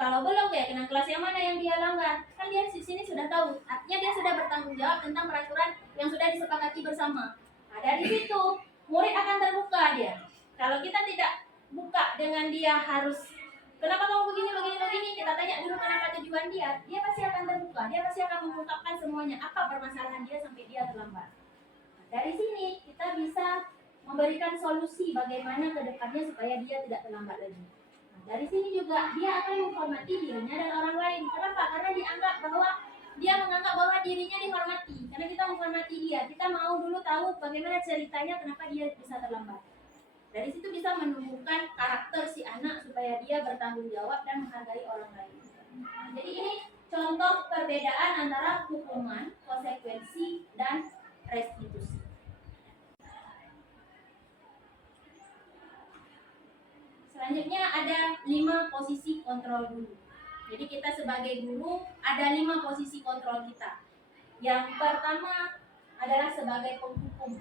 Kalau belum, keyakinan kelas yang mana yang dia langgar? Kan dia di sini sudah tahu. Artinya dia sudah bertanggung jawab tentang peraturan yang sudah disepakati bersama. Nah, dari situ murid akan terbuka dia. Kalau kita tidak buka dengan dia harus, kenapa kamu begini, kita tanya dulu kenapa tujuan dia pasti akan terbuka. Dia pasti akan mengungkapkan semuanya, apa permasalahan dia sampai dia terlambat. Nah, dari sini kita bisa memberikan solusi bagaimana ke depannya supaya dia tidak terlambat lagi. Dari sini juga dia akan menghormati dirinya dan orang lain. Kenapa? Karena dianggap bahwa dia menganggap bahwa dirinya dihormati. Karena kita menghormati dia, kita mau dulu tahu bagaimana ceritanya kenapa dia bisa terlambat. Dari situ bisa menumbuhkan karakter si anak supaya dia bertanggung jawab dan menghargai orang lain. Jadi ini contoh perbedaan antara hukuman, konsekuensi, dan restitusi. Selanjutnya ada 5 posisi kontrol guru. Jadi kita sebagai guru ada 5 posisi kontrol kita. Yang pertama adalah sebagai penghukum.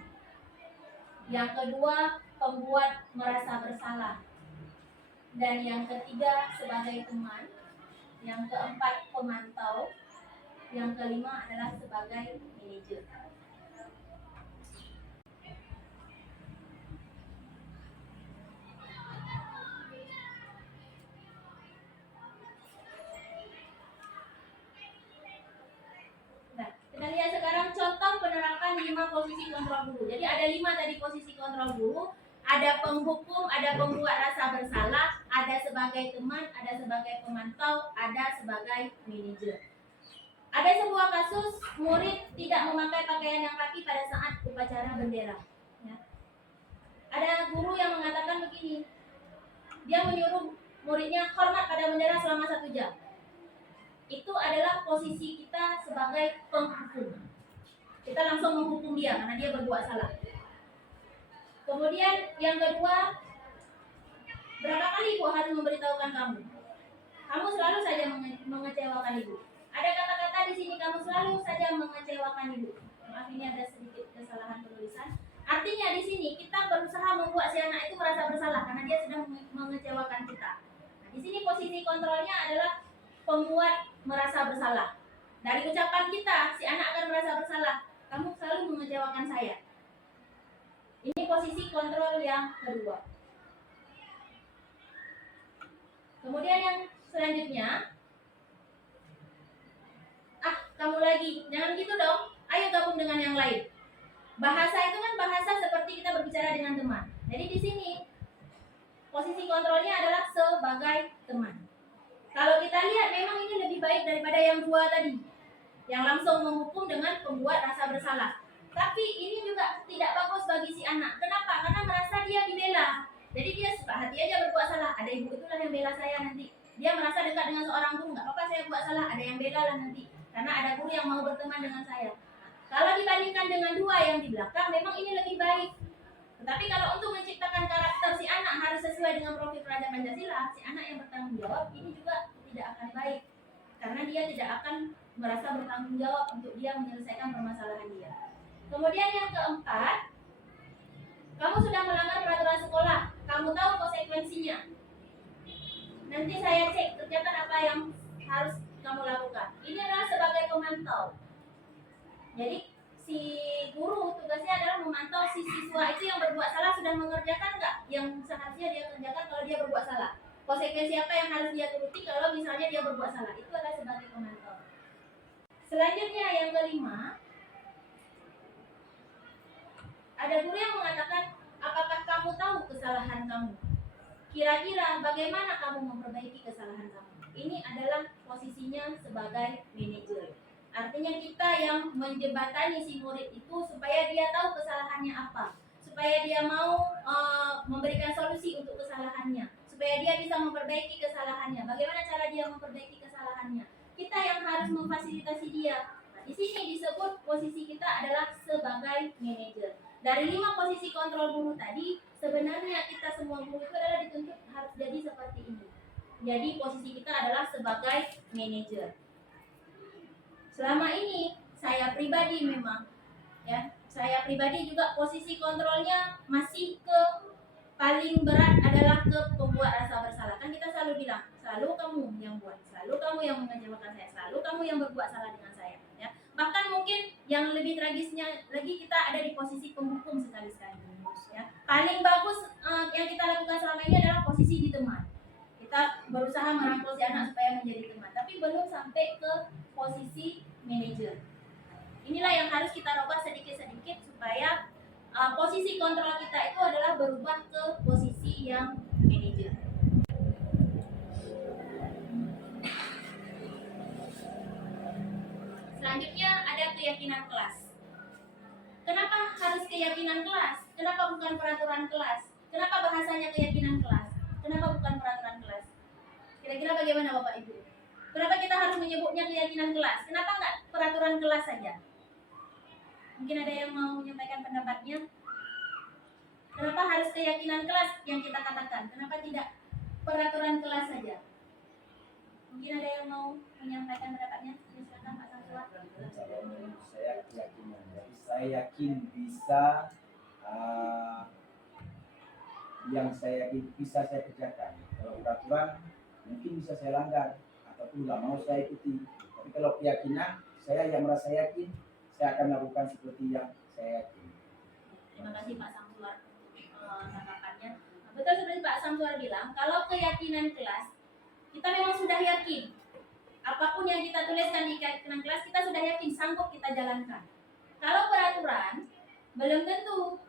Yang kedua, pembuat merasa bersalah. Dan yang ketiga sebagai teman. Yang keempat, pemantau. yang kelima adalah sebagai manajer. Nah, kita lihat sekarang contoh penerapan 5 posisi kontrol guru. Jadi ada 5 tadi posisi kontrol guru. Ada penghukum, ada pembuat rasa bersalah, ada sebagai teman, ada sebagai pemantau, ada sebagai manajer. Ada sebuah kasus murid tidak memakai pakaian yang rapi pada saat upacara bendera. Ya. Ada guru yang mengatakan begini, dia menyuruh muridnya hormat pada bendera selama 1 jam. Itu adalah posisi kita sebagai penghukum. Kita langsung menghukum dia karena dia berbuat salah. Kemudian yang kedua, berapa kali ibu harus memberitahukan kamu? Kamu selalu saja mengecewakan ibu. Ada kata-kata di sini, kamu selalu saja mengecewakan ibu. Maaf, ini ada sedikit kesalahan penulisan. Artinya di sini kita berusaha membuat si anak itu merasa bersalah karena dia sedang mengecewakan kita. Nah, di sini posisi kontrolnya adalah pembuat merasa bersalah. Dari ucapan kita, si anak akan merasa bersalah. Kamu selalu mengecewakan saya. Ini posisi kontrol yang kedua. Kemudian yang selanjutnya, kamu lagi, jangan gitu dong. Ayo gabung dengan yang lain. Bahasa itu kan bahasa seperti kita berbicara dengan teman. Jadi di sini posisi kontrolnya adalah sebagai teman. Kalau kita lihat memang ini lebih baik daripada yang 2 tadi, yang langsung menghukum dengan pembuat rasa bersalah. Tapi ini juga tidak bagus bagi si anak. Kenapa? Karena merasa dia dibela. Jadi dia suka hati aja berbuat salah. Ada ibu itulah yang bela saya nanti. Dia merasa dekat dengan seorang guru, nggak apa-apa saya buat salah, ada yang bela lah nanti. Karena ada guru yang mau berteman dengan saya. Kalau dibandingkan dengan 2 yang di belakang, memang ini lebih baik. Tetapi kalau untuk menciptakan karakter si anak harus sesuai dengan profil Praja Pancasila, si anak yang bertanggung jawab ini juga tidak akan baik. Karena dia tidak akan merasa bertanggung jawab untuk dia menyelesaikan permasalahan dia. Kemudian yang keempat, kamu sudah melanggar peraturan sekolah, kamu tahu konsekuensinya. Nanti saya cek, kerjakan apa yang harus kamu lakukan. Ini adalah sebagai pemantau. Jadi si guru tugasnya adalah memantau si siswa itu yang berbuat salah sudah mengerjakan nggak yang seharusnya dia kerjakan kalau dia berbuat salah. Konsekuensi apa yang harus dia turuti kalau misalnya dia berbuat salah. Itu adalah sebagai pemantau. Selanjutnya yang kelima, ada guru yang mengatakan, apakah kamu tahu kesalahan kamu? Kira-kira bagaimana kamu memperbaiki kesalahan kamu? Ini adalah posisinya sebagai manajer. Artinya kita yang menjembatani si murid itu supaya dia tahu kesalahannya apa, supaya dia mau memberikan solusi untuk kesalahannya, supaya dia bisa memperbaiki kesalahannya. Bagaimana cara dia memperbaiki kesalahannya? Kita yang harus memfasilitasi dia. Nah, di sini disebut posisi kita adalah sebagai manajer. Dari 5 posisi kontrol guru tadi, sebenarnya kita semua guru itu adalah dituntut harus jadi seperti ini. Jadi posisi kita adalah sebagai manajer. Selama ini saya pribadi memang saya pribadi juga posisi kontrolnya masih ke paling berat adalah ke pembuat rasa bersalah. Kan kita selalu bilang, selalu kamu yang buat, selalu kamu yang mengecewakan saya, selalu kamu yang berbuat salah dengan saya, ya. Bahkan mungkin yang lebih tragisnya lagi kita ada di posisi penghukum sekali-sekali, ya. Paling bagus yang kita lakukan selama ini adalah posisi di teman. Kita berusaha merangkul si anak supaya menjadi teman, tapi belum sampai ke posisi manajer. Inilah yang harus kita rubah sedikit-sedikit supaya posisi kontrol kita itu adalah berubah ke posisi yang manajer. Selanjutnya ada keyakinan kelas. Kenapa harus keyakinan kelas? Kenapa bukan peraturan kelas? Kenapa bahasanya keyakinan kelas? Kenapa bukan peraturan kelas? Kira-kira bagaimana Bapak Ibu? Kenapa kita harus menyebutnya keyakinan kelas? Kenapa enggak peraturan kelas saja? Mungkin ada yang mau menyampaikan pendapatnya. Kenapa harus keyakinan kelas yang kita katakan? Kenapa tidak peraturan kelas saja? Mungkin ada yang mau menyampaikan pendapatnya? Silakan Pak Samsua. Saya keyakinan. Jadi saya yakin bisa yang saya yakin bisa saya kerjakan. Kalau peraturan mungkin bisa saya langgar ataupun nggak mau saya ikuti. Tapi kalau keyakinan, saya yang merasa yakin, saya akan melakukan seperti yang saya yakin. Terima kasih Pak Samsuar tanggapannya. Betul seperti Pak Samsuar bilang, kalau keyakinan kelas kita memang sudah yakin apapun yang kita tuliskan di keyakinan kelas kita sudah yakin sanggup kita jalankan. Kalau peraturan belum tentu,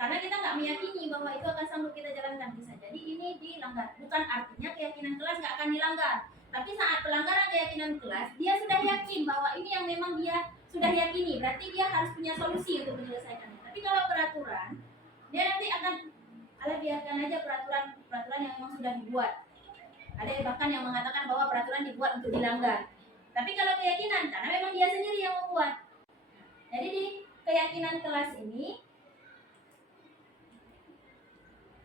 karena kita nggak meyakini bahwa itu akan sanggup kita jalankan, bisa jadi ini dilanggar. Bukan artinya keyakinan kelas nggak akan dilanggar, tapi saat pelanggaran keyakinan kelas dia sudah yakin bahwa ini yang memang dia sudah yakini, berarti dia harus punya solusi untuk menyelesaikannya. Tapi kalau peraturan dia nanti akan biarkan aja peraturan yang memang sudah dibuat. Ada bahkan yang mengatakan bahwa peraturan dibuat untuk dilanggar. Tapi kalau keyakinan, karena memang dia sendiri yang membuat. Jadi di keyakinan kelas ini,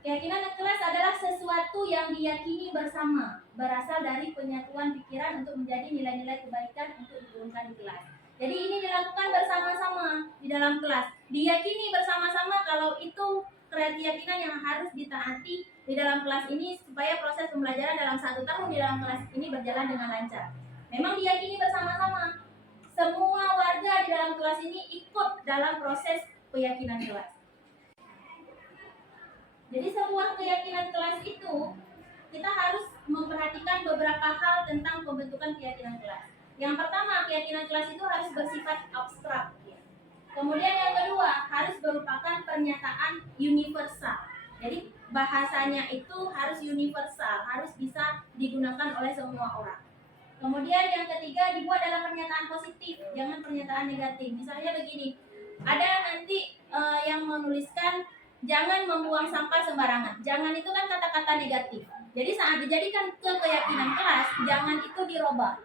keyakinan kelas adalah sesuatu yang diyakini bersama, berasal dari penyatuan pikiran untuk menjadi nilai-nilai kebaikan untuk diturunkan di kelas. Jadi ini dilakukan bersama-sama di dalam kelas. Diyakini bersama-sama kalau itu keyakinan yang harus ditaati di dalam kelas ini supaya proses pembelajaran dalam 1 tahun di dalam kelas ini berjalan dengan lancar. Memang diyakini bersama-sama. Semua warga di dalam kelas ini ikut dalam proses keyakinan kelas. Jadi semua keyakinan kelas itu kita harus memperhatikan beberapa hal tentang pembentukan keyakinan kelas. Yang pertama, keyakinan kelas itu harus bersifat abstrak. Kemudian yang kedua, harus merupakan pernyataan universal. Jadi bahasanya itu harus universal, harus bisa digunakan oleh semua orang. Kemudian yang ketiga, dibuat dalam pernyataan positif, jangan pernyataan negatif. Misalnya begini, ada nanti yang menuliskan jangan membuang sampah sembarangan. Jangan itu kan kata-kata negatif. Jadi saat dijadikan ke keyakinan kelas, jangan itu dirubah,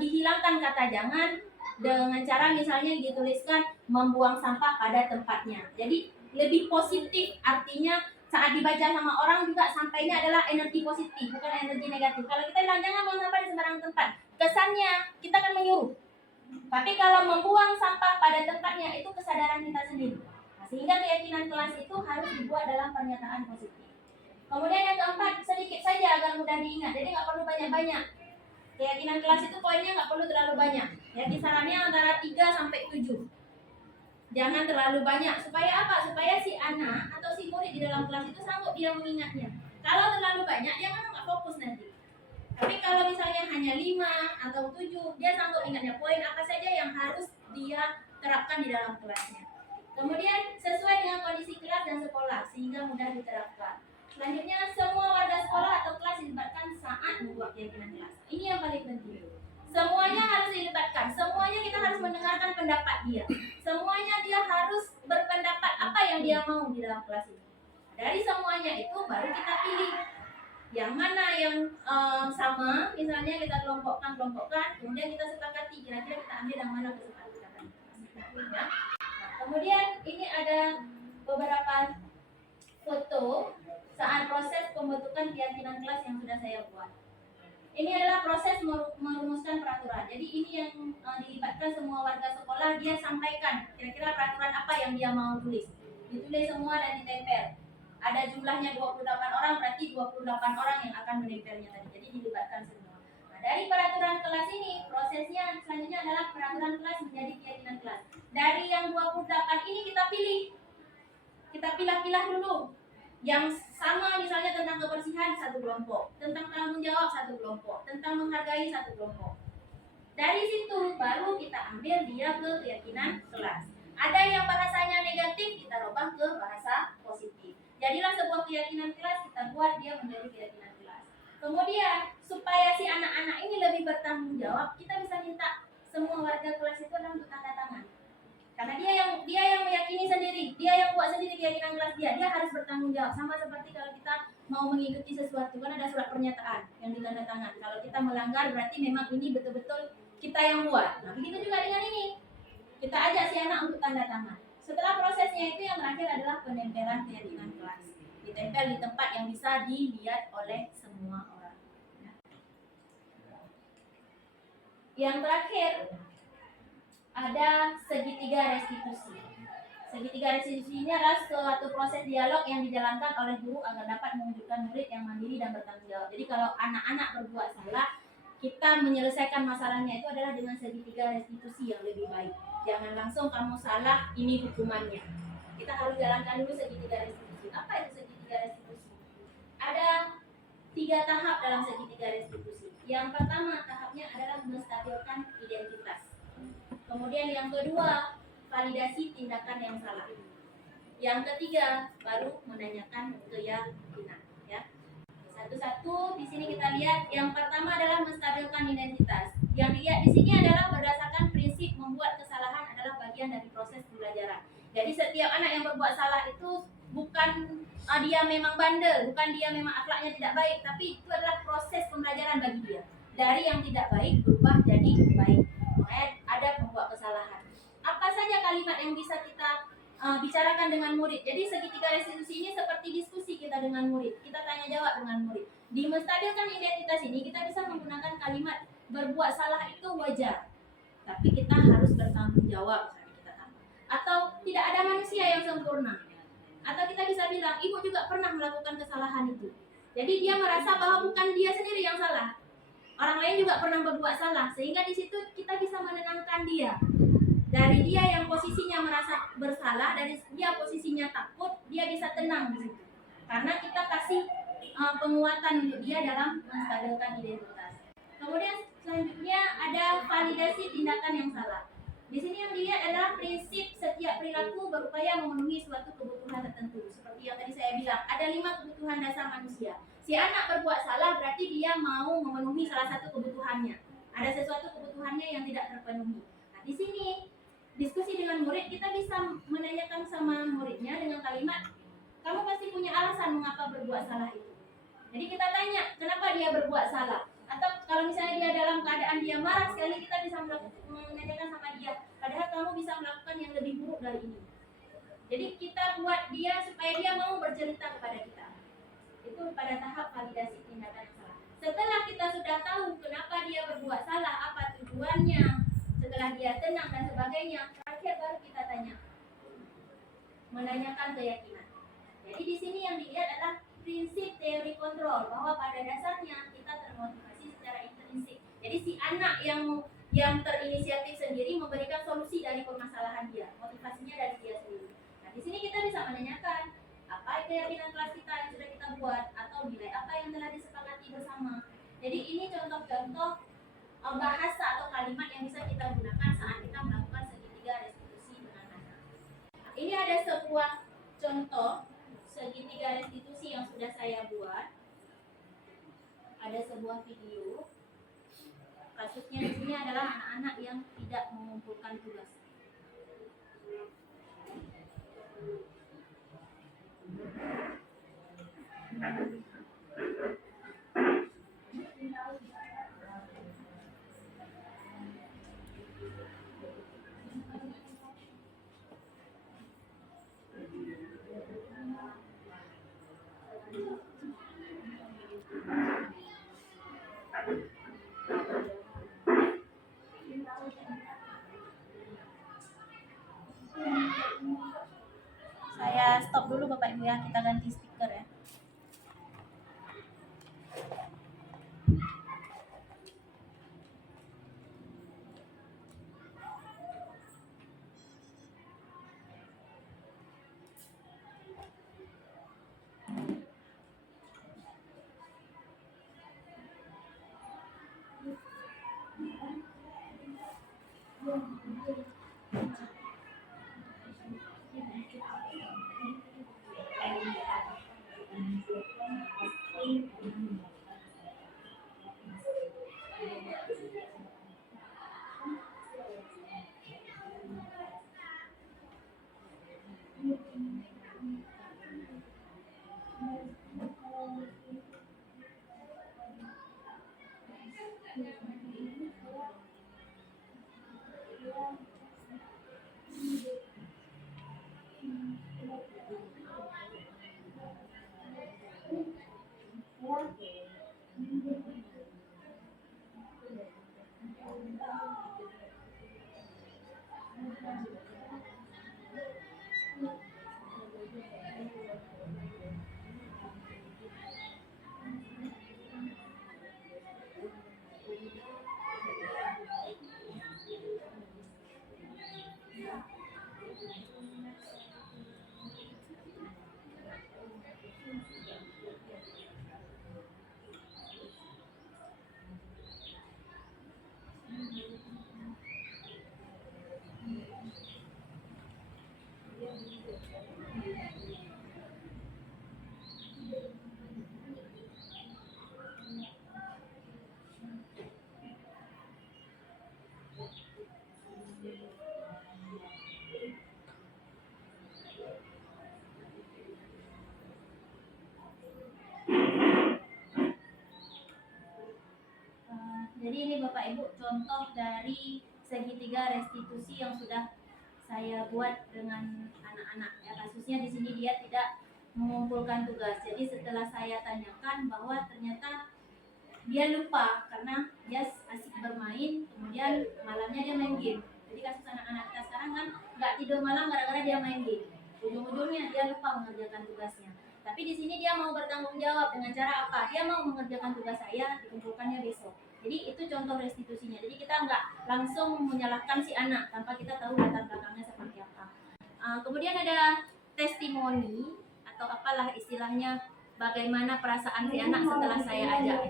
dihilangkan kata jangan dengan cara misalnya dituliskan membuang sampah pada tempatnya. Jadi lebih positif, artinya saat dibaca sama orang juga sampainya adalah energi positif, bukan energi negatif. Kalau kita bilang jangan membuang sampah di sembarang tempat, kesannya kita akan menyuruh. Tapi kalau membuang sampah pada tempatnya itu kesadaran kita sendiri. Nah, sehingga keyakinan kelas itu harus dibuat dalam pernyataan positif. Kemudian yang keempat, sedikit saja agar mudah diingat. Jadi nggak perlu banyak-banyak. Keyakinan kelas itu poinnya nggak perlu terlalu banyak. Ya kisarannya antara 3 sampai 7. Jangan terlalu banyak. Supaya apa? Supaya si anak atau si murid di dalam kelas itu sanggup dia mengingatnya. Kalau terlalu banyak, dia kan nggak fokus nanti. Tapi kalau misalnya hanya 5 atau 7, dia sanggup ingatnya poin apa saja yang harus dia terapkan di dalam kelasnya. Kemudian sesuai dengan kondisi kelas dan sekolah sehingga mudah diterapkan. Selanjutnya, semua warga sekolah atau kelas dilibatkan saat membuat keyakinan kelas. Ini yang paling penting. Semuanya harus dilibatkan. Semuanya kita harus mendengarkan pendapat dia. Semuanya dia harus berpendapat apa yang dia mau di dalam kelas ini. Dari semuanya itu baru kita pilih yang mana yang sama. Misalnya kita kelompokkan, kemudian kita sepakati kira-kira kita ambil yang mana kesepakatan. Ya. Nah, kemudian ini ada beberapa foto saat proses pembentukan keyakinan kelas yang sudah saya buat. Ini adalah proses merumuskan peraturan. Jadi ini yang dilibatkan semua warga sekolah, dia sampaikan kira-kira peraturan apa yang dia mau tulis. Ditulis semua dan ditempel. Ada jumlahnya 28 orang, berarti 28 orang yang akan menempelnya tadi. Jadi dilibatkan semua. Nah, dari peraturan kelas ini, prosesnya selanjutnya adalah peraturan kelas menjadi keyakinan kelas. Dari yang 28 ini kita pilih. Kita pilah-pilah dulu. Yang sama misalnya tentang kebersihan satu kelompok, tentang tanggung jawab satu kelompok, tentang menghargai satu kelompok. Dari situ baru kita ambil dia ke keyakinan kelas. Ada yang bahasanya negatif, kita rubah ke bahasa positif. Jadilah sebuah keyakinan kelas, kita buat dia menjadi keyakinan kelas. Kemudian supaya si anak-anak ini lebih bertanggung jawab, kita bisa minta semua warga kelas itu untuk tanda tangan. Karena dia yang meyakini sendiri, dia yang buat sendiri keyakinan kelas dia harus bertanggung jawab. Sama seperti kalau kita mau mengikuti sesuatu, kan ada surat pernyataan yang ditandatangan. Kalau kita melanggar berarti memang ini betul-betul kita yang buat. Nah, begitu juga dengan ini. Kita ajak si anak untuk tanda tangan. Setelah prosesnya itu yang terakhir adalah penempelan keyakinan kelas. Ditempel di tempat yang bisa dilihat oleh semua orang. Yang terakhir ada segitiga restitusi. Segitiga restitusi ini adalah suatu proses dialog yang dijalankan oleh guru agar dapat mewujudkan murid yang mandiri dan bertanggung jawab. Jadi kalau anak-anak berbuat salah, kita menyelesaikan masalahnya itu adalah dengan segitiga restitusi yang lebih baik. Jangan langsung kamu salah, ini hukumannya. Kita harus jalankan dulu segitiga restitusi. Apa itu segitiga restitusi? Ada 3 tahap dalam segitiga restitusi. Yang pertama tahapnya adalah menstabilkan identitas. Kemudian yang kedua, validasi tindakan yang salah. Yang ketiga, baru menanyakan keyakinan. Ya. Satu-satu di sini kita lihat. Yang pertama adalah menstabilkan identitas. Yang dilihat di sini adalah berdasarkan prinsip membuat kesalahan adalah bagian dari proses pembelajaran. Jadi setiap anak yang berbuat salah itu bukan dia memang bandel, bukan dia memang akhlaknya tidak baik, tapi itu adalah proses pembelajaran bagi dia. Dari yang tidak baik berubah jadi baik. Makanya ada membuat kesalahan. Apa saja kalimat yang bisa kita bicarakan dengan murid. Jadi segitiga restitusi ini seperti diskusi kita dengan murid. Kita tanya jawab dengan murid. Di menstabilkan identitas ini kita bisa menggunakan kalimat berbuat salah itu wajar, tapi kita harus bertanggung jawab. Atau tidak ada manusia yang sempurna. Atau kita bisa bilang ibu juga pernah melakukan kesalahan itu. Jadi dia merasa bahwa bukan dia sendiri yang salah. Orang lain juga pernah berbuat salah, sehingga di situ kita bisa menenangkan dia. Dari dia yang posisinya merasa bersalah, dari dia posisinya takut, dia bisa tenang di situ. Karena kita kasih penguatan untuk dia dalam menstabilkan identitas. Kemudian selanjutnya ada validasi tindakan yang salah. Di sini yang dilihat adalah prinsip setiap perilaku berupaya memenuhi suatu kebutuhan tertentu. Seperti yang tadi saya bilang, ada 5 kebutuhan dasar manusia. Si anak berbuat salah berarti dia mau memenuhi salah satu kebutuhannya. Ada sesuatu kebutuhannya yang tidak terpenuhi. Nah, di sini diskusi dengan murid, kita bisa menanyakan sama muridnya dengan kalimat, kamu pasti punya alasan mengapa berbuat salah itu. Jadi kita tanya, kenapa dia berbuat salah? Atau kalau misalnya dia dalam keadaan dia marah sekali, kita bisa menanyakan sama dia, padahal kamu bisa melakukan yang lebih buruk dari ini. Jadi kita buat dia supaya dia mau bercerita kepada kita. Itu pada tahap validasi tindakan yang salah. Setelah kita sudah tahu kenapa dia berbuat salah, apa tujuannya, setelah dia tenang dan sebagainya, terakhir baru kita tanya, menanyakan keyakinan. Jadi di sini yang dilihat adalah prinsip teori kontrol, bahwa pada dasarnya kita termotivasi secara intrinsik. Jadi si anak yang terinisiatif sendiri memberikan solusi dari permasalahan dia, motivasinya dari dia sendiri. Nah di sini kita bisa menanyakan apa keyakinan kelas kita yang sudah kita buat, atau nilai apa yang telah disepakati bersama. Jadi ini contoh-contoh bahasa atau kalimat yang bisa kita gunakan saat kita melakukan segitiga restitusi dengan anak. Ini ada sebuah contoh segitiga restitusi yang sudah saya buat. Ada sebuah video. Kasusnya di sini adalah anak-anak yang tidak mengumpulkan tugas. Saya stop dulu Bapak Ibu ya, kita ganti speaker ya. Jadi ini Bapak Ibu contoh dari segitiga restitusi yang sudah saya buat dengan anak-anak. Ya, kasusnya di sini dia tidak mengumpulkan tugas. Jadi setelah saya tanyakan bahwa ternyata dia lupa karena dia asik bermain, kemudian malamnya dia main game. Jadi kasus anak-anak kita sekarang kan nggak tidur malam gara-gara dia main game. Ujung-ujungnya dia lupa mengerjakan tugasnya. Tapi di sini dia mau bertanggung jawab dengan cara apa? Dia mau mengerjakan tugas saya, dikumpulkannya besok. Jadi itu contoh restitusinya. Jadi kita nggak langsung menyalahkan si anak tanpa kita tahu latar belakangnya seperti apa. Kemudian ada testimoni atau apalah istilahnya, bagaimana perasaan si anak setelah saya ajak.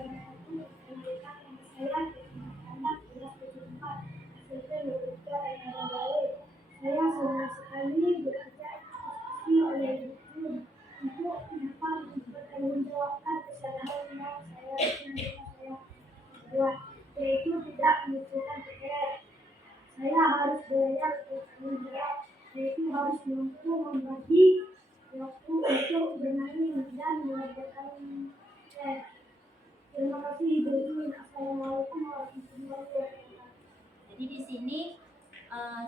Saya senang sekali diajak diskusi oleh ibu untuk dapat mempertanggungjawabkan kesalahan yang saya buat, yaitu tidak mengumpulkan PR. Saya harus belajar bertanggung jawab, yaitu harus mampu membagi waktu untuk bermain dan mengerjakan PR. Terima kasih Ibu. Assalamualaikum warahmatullahi wabarakatuh. Jadi di sini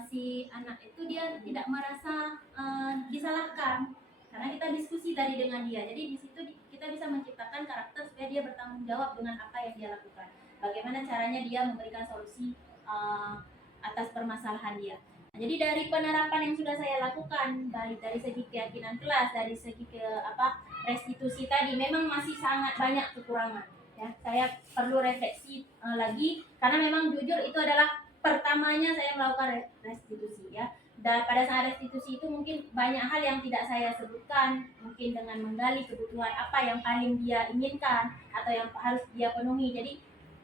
si anak itu dia tidak merasa disalahkan karena kita diskusi tadi dengan dia. Jadi di situ kita bisa menciptakan karakter supaya dia bertanggung jawab dengan apa yang dia lakukan. Bagaimana caranya dia memberikan solusi atas permasalahan dia. Nah, jadi dari penerapan yang sudah saya lakukan, baik dari segi keyakinan kelas, dari segi restitusi tadi, memang masih sangat banyak kekurangan. Ya, saya perlu refleksi lagi karena memang jujur itu adalah pertamanya saya melakukan restitusi ya. Dan pada saat restitusi itu mungkin banyak hal yang tidak saya sebutkan, mungkin dengan menggali kebutuhan apa yang paling dia inginkan atau yang harus dia penuhi. Jadi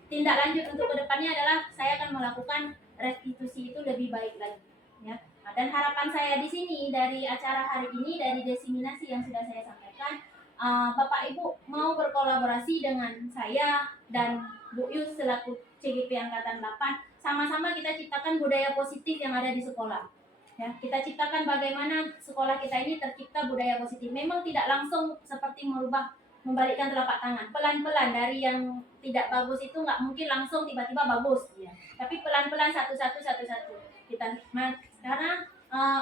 tindak lanjut untuk kedepannya adalah saya akan melakukan restitusi itu lebih baik lagi ya. Dan harapan saya di sini dari acara hari ini, dari diseminasi yang sudah saya sampaikan, Bapak Ibu mau berkolaborasi dengan saya dan Bu Yus selaku CGP Angkatan 8, sama-sama kita ciptakan budaya positif yang ada di sekolah. Ya, kita ciptakan bagaimana sekolah kita ini tercipta budaya positif. Memang tidak langsung seperti membalikkan telapak tangan. Pelan-pelan dari yang tidak bagus itu nggak mungkin langsung tiba-tiba bagus. Ya. Tapi pelan-pelan satu-satu. Kita karena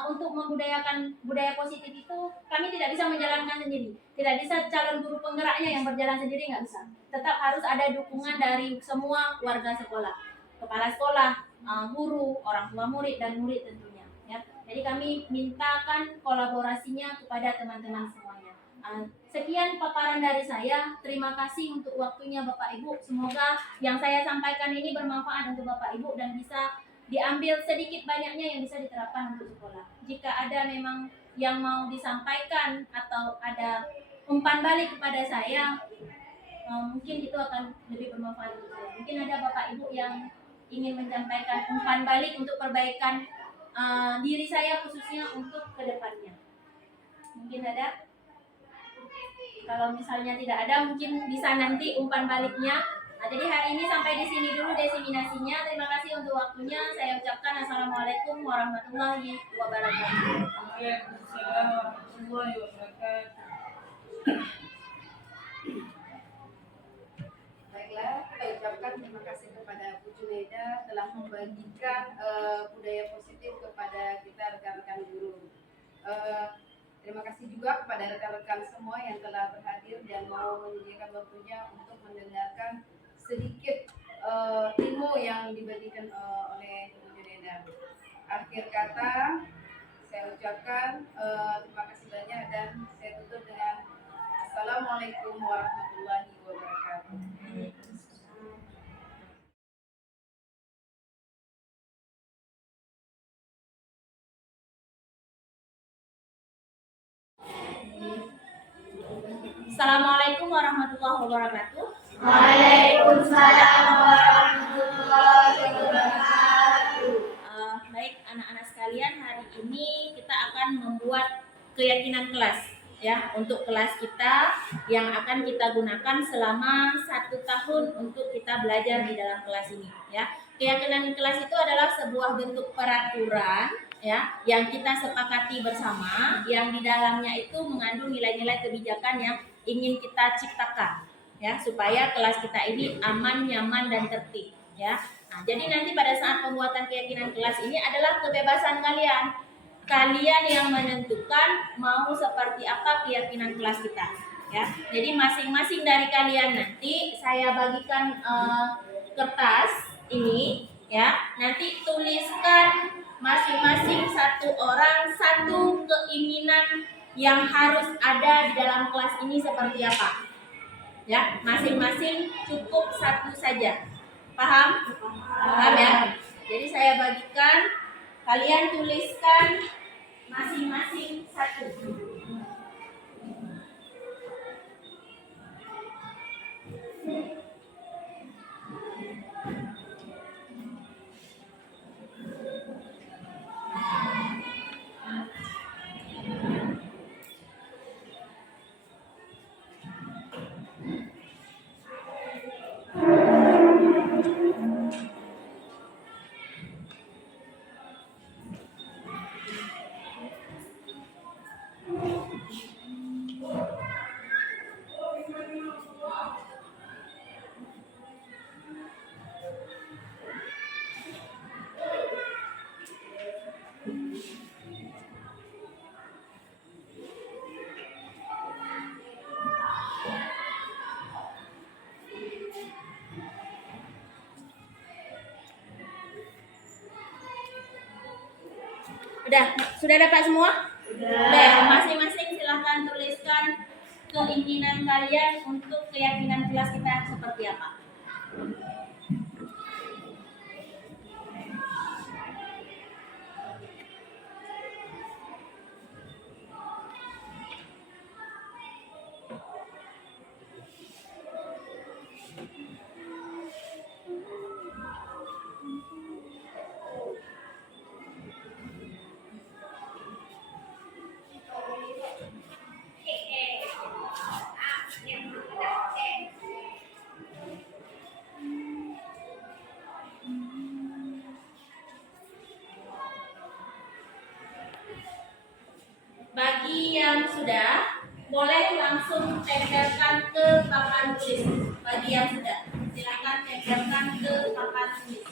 untuk membudayakan budaya positif itu kami tidak bisa menjalankan sendiri. Tidak bisa calon guru penggeraknya yang berjalan sendiri, nggak bisa. Tetap harus ada dukungan dari semua warga sekolah, kepala sekolah, guru, orang tua murid dan murid tentunya. Ya. Jadi kami mintakan kolaborasinya kepada teman-teman semuanya. Sekian paparan dari saya. Terima kasih untuk waktunya Bapak Ibu. Semoga yang saya sampaikan ini bermanfaat untuk Bapak Ibu dan bisa diambil sedikit banyaknya yang bisa diterapkan untuk sekolah. Jika ada memang yang mau disampaikan atau ada umpan balik kepada saya, mungkin itu akan lebih bermanfaat untuk saya. Mungkin ada Bapak Ibu yang ingin menyampaikan umpan balik untuk perbaikan diri saya khususnya untuk kedepannya. Mungkin ada? Kalau misalnya tidak ada, mungkin bisa nanti umpan baliknya. Nah, jadi hari ini sampai di sini dulu diseminasinya. Terima kasih untuk waktunya. Saya ucapkan Assalamualaikum warahmatullahi wabarakatuh. Waalaikumsalam warahmatullahi wabarakatuh. Baiklah, kita ucapkan terima kasih kepada Bu Junaida telah membagikan budaya positif kepada kita rekan-rekan guru. Terima kasih juga kepada rekan-rekan semua yang telah berhadir dan mau menyediakan waktunya untuk mendengarkan sedikit ilmu yang dibagikan oleh Bu Junaida. Akhir kata, saya ucapkan terima kasih banyak dan saya tutup dengan Assalamualaikum warahmatullahi wabarakatuh. Assalamualaikum warahmatullahi wabarakatuh. Waalaikumsalam warahmatullahi wabarakatuh. Baik anak-anak sekalian, hari ini kita akan membuat keyakinan kelas ya untuk kelas kita yang akan kita gunakan selama 1 tahun untuk kita belajar di dalam kelas ini ya. Keyakinan kelas itu adalah sebuah bentuk peraturan ya yang kita sepakati bersama, yang di dalamnya itu mengandung nilai-nilai kebijakan yang ingin kita ciptakan ya supaya kelas kita ini aman, nyaman dan tertib ya. Nah, jadi nanti pada saat pembuatan keyakinan kelas ini adalah kebebasan kalian. Kalian yang menentukan mau seperti apa keyakinan kelas kita, ya. Jadi masing-masing dari kalian nanti saya bagikan kertas ini, ya. Nanti tuliskan masing-masing satu orang satu keinginan yang harus ada di dalam kelas ini seperti apa. Ya, masing-masing cukup satu saja. Paham? Paham ya? Jadi saya bagikan, kalian tuliskan masing-masing satu. Sudah dapat semua? Sudah. Masing-masing silahkan tuliskan keinginan kalian untuk keyakinan kelas kita seperti apa. Bagi yang sudah, boleh langsung tempelkan ke papan tulis. Bagi yang sudah, silakan tempelkan ke papan tulis.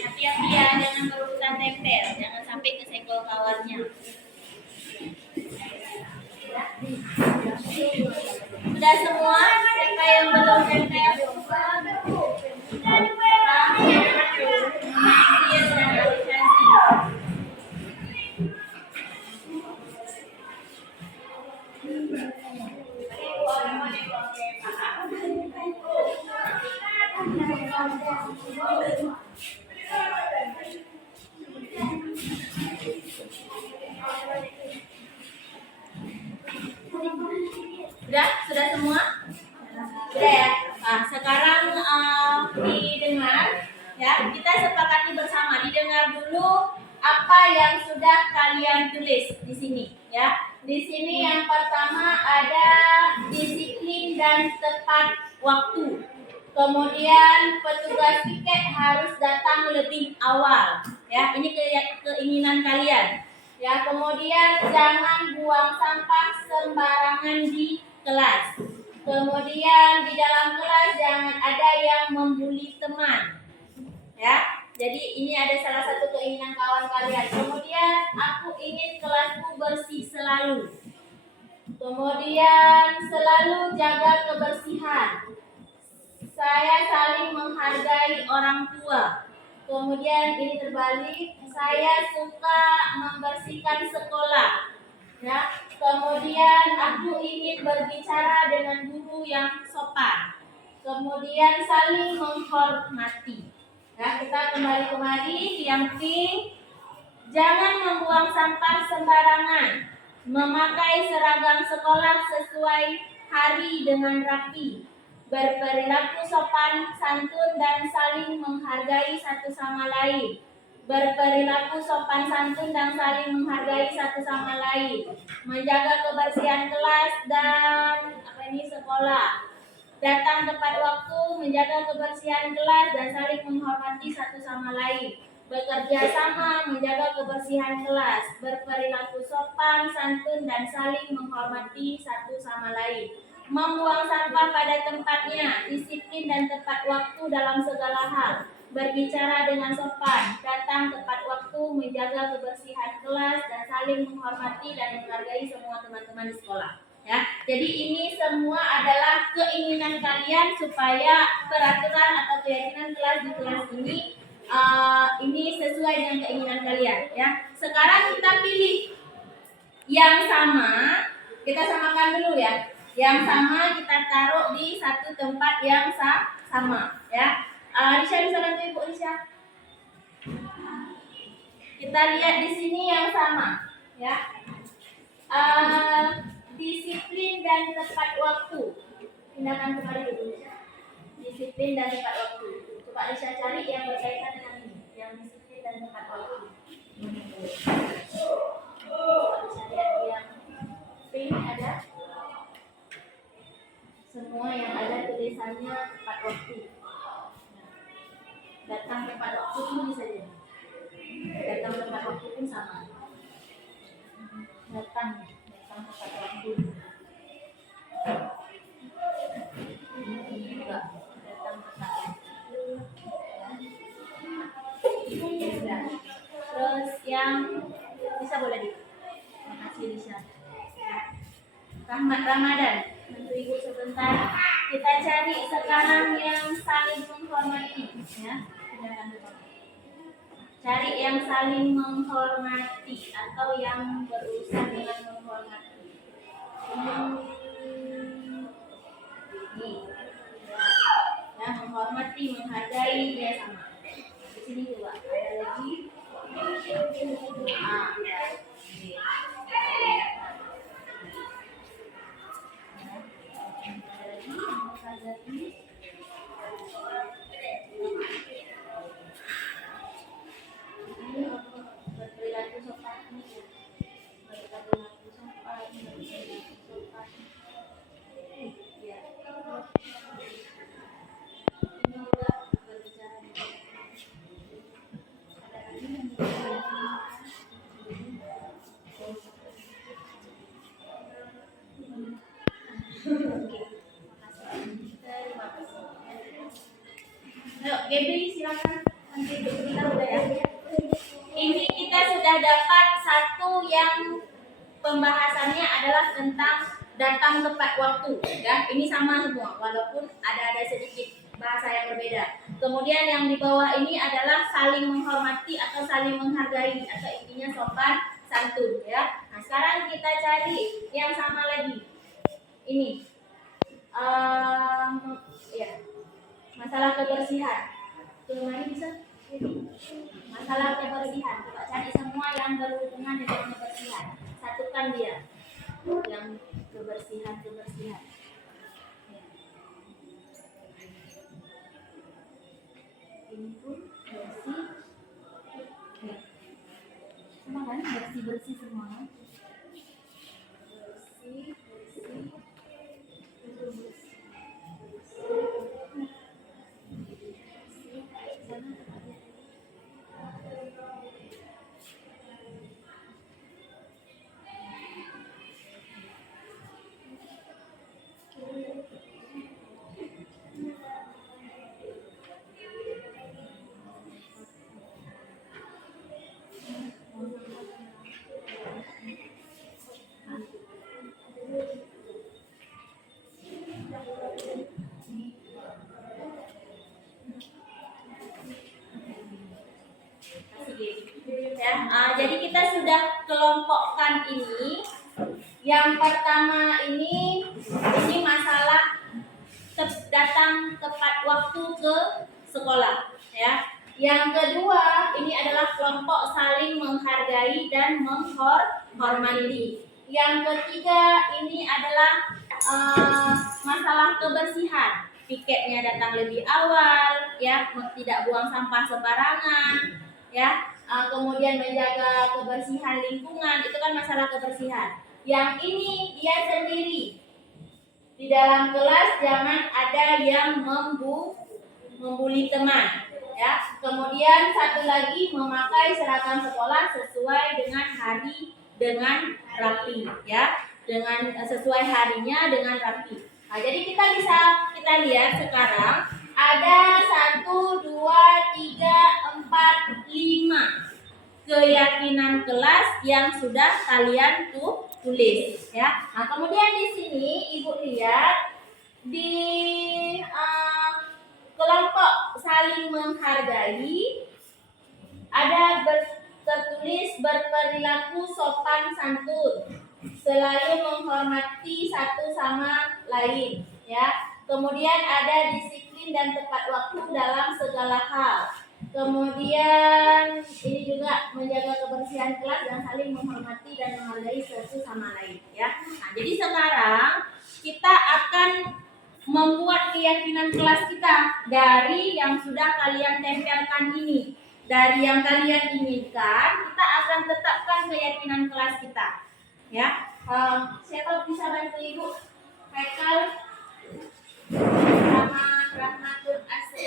Hati-hati ya, jangan berurutan tempel, jangan sampai kesenggol kawannya. Sudah semua? Siapa yang belum tempel? Dia sudah notifikasi. Sudah semua? Sudah ya. Nah, sekarang didengar, ya. Kita sepakati bersama. Didengar dulu apa yang sudah kalian tulis di sini, ya. Di sini yang pertama ada disiplin dan tepat waktu. Kemudian petugas piket harus datang lebih awal, ya. Ini keinginan kalian. Ya, kemudian jangan buang sampah sembarangan di kelas. Kemudian di dalam kelas jangan ada yang membuli teman. Ya. Jadi ini ada salah satu keinginan kawan kalian. Kemudian aku ingin kelasku bersih selalu. Kemudian selalu jaga kebersihan. Saya saling menghargai orang tua. Kemudian ini terbalik, saya suka membersihkan sekolah. Ya. Kemudian aku ingin berbicara dengan guru yang sopan. Kemudian saling menghormati. Ya, kita kembali kemari yang pink. Jangan membuang sampah sembarangan. Memakai seragam sekolah sesuai hari dengan rapi. berperilaku sopan santun dan saling menghargai satu sama lain. Berperilaku sopan santun dan saling menghargai satu sama lain. Menjaga kebersihan kelas dan sekolah. Datang tepat waktu, menjaga kebersihan kelas dan saling menghormati satu sama lain. Bekerja sama, menjaga kebersihan kelas. Berperilaku sopan santun dan saling menghormati satu sama lain. Membuang sampah pada tempatnya, disiplin dan tepat waktu dalam segala hal. Berbicara dengan sopan, datang tepat waktu, menjaga kebersihan kelas dan saling menghormati dan menghargai semua teman-teman di sekolah. Ya, jadi ini semua adalah keinginan kalian supaya peraturan atau keyakinan kelas di kelas ini sesuai dengan keinginan kalian. Ya, sekarang kita pilih yang sama, kita samakan dulu ya. Yang sama kita taruh di satu tempat yang sama. Ya, Lisha bisa bantu Ibu Lisha. Kita lihat di sini yang sama. Ya. Disiplin dan tepat waktu. Pindahkan kembali dulu ya. Disiplin dan tepat waktu. Coba Lisha cari yang berkaitan dengan ini, yang disiplin dan tepat waktu. Lisha lihat yang pink ada. Semua yang ada tulisannya tepat waktu. Datang tepat waktu pun bisa jadi. Datang tepat waktu pun sama. Datang tepat waktu. Enggak, datang tepat waktu. Ya. Terus yang bisa boleh di. Makasih Lisha. Rahmat Ramadan, bantu Ibu sebentar. Kita cari sekarang yang saling menghormati, ya. Cari yang saling menghormati atau yang berurusan dengan menghormati. Ini, ya, menghormati, menghargai, dia sama. Di sini juga ada lagi. Berperilaku sopan. Ya. Ayo, Gaby silakan. Nanti kita udah ya. Ini kita sudah dapat satu yang pembahasannya adalah tentang datang tepat waktu. Ya, ini sama semua, walaupun ada sedikit bahasa yang berbeda. Kemudian yang di bawah ini adalah saling menghormati atau saling menghargai atau intinya sopan santun. Ya. Nah, sekarang kita cari yang sama lagi. Ini, ya. Masalah kebersihan. Kemarin bisa? Masalah kebersihan. Coba cari semua yang berhubungan dengan kebersihan. Satukan dia. Yang kebersihan. Ya. Ini pun bersih. Ya. Semua kan bersih semua. Bersih. Itu bersih. Ya, jadi kita sudah kelompokkan ini. Yang pertama ini masalah datang tepat waktu ke sekolah. Ya. Yang kedua ini adalah kelompok saling menghargai dan menghormati. Yang ketiga ini adalah masalah kebersihan. piketnya datang lebih awal, ya, tidak buang sampah sembarangan, ya, kemudian menjaga kebersihan lingkungan, itu kan masalah kebersihan. Yang ini dia sendiri. Di dalam kelas jangan ada yang membuli teman, ya. Kemudian satu lagi, memakai seragam sekolah sesuai dengan hari dengan rapi, ya, dengan sesuai harinya dengan rapi. Nah, jadi kita lihat sekarang ada 1, 2, 3, 4, 5 keyakinan kelas yang sudah kalian tulis, ya. Nah, kemudian di sini Ibu lihat di kelompok saling menghargai ada tertulis berperilaku sopan santun, selalu menghormati satu sama lain, ya. Kemudian ada disiplin dan tepat waktu dalam segala hal. Kemudian ini juga menjaga kebersihan kelas dan saling menghormati dan menghargai satu sama lain, ya. Nah, jadi sekarang kita akan membuat keyakinan kelas kita dari yang sudah kalian tempelkan ini. Dari yang kalian inginkan, kita akan tetapkan keyakinan kelas kita, ya. Siapa bisa bantu Ibu? Haikal sama Rahmatul Asri.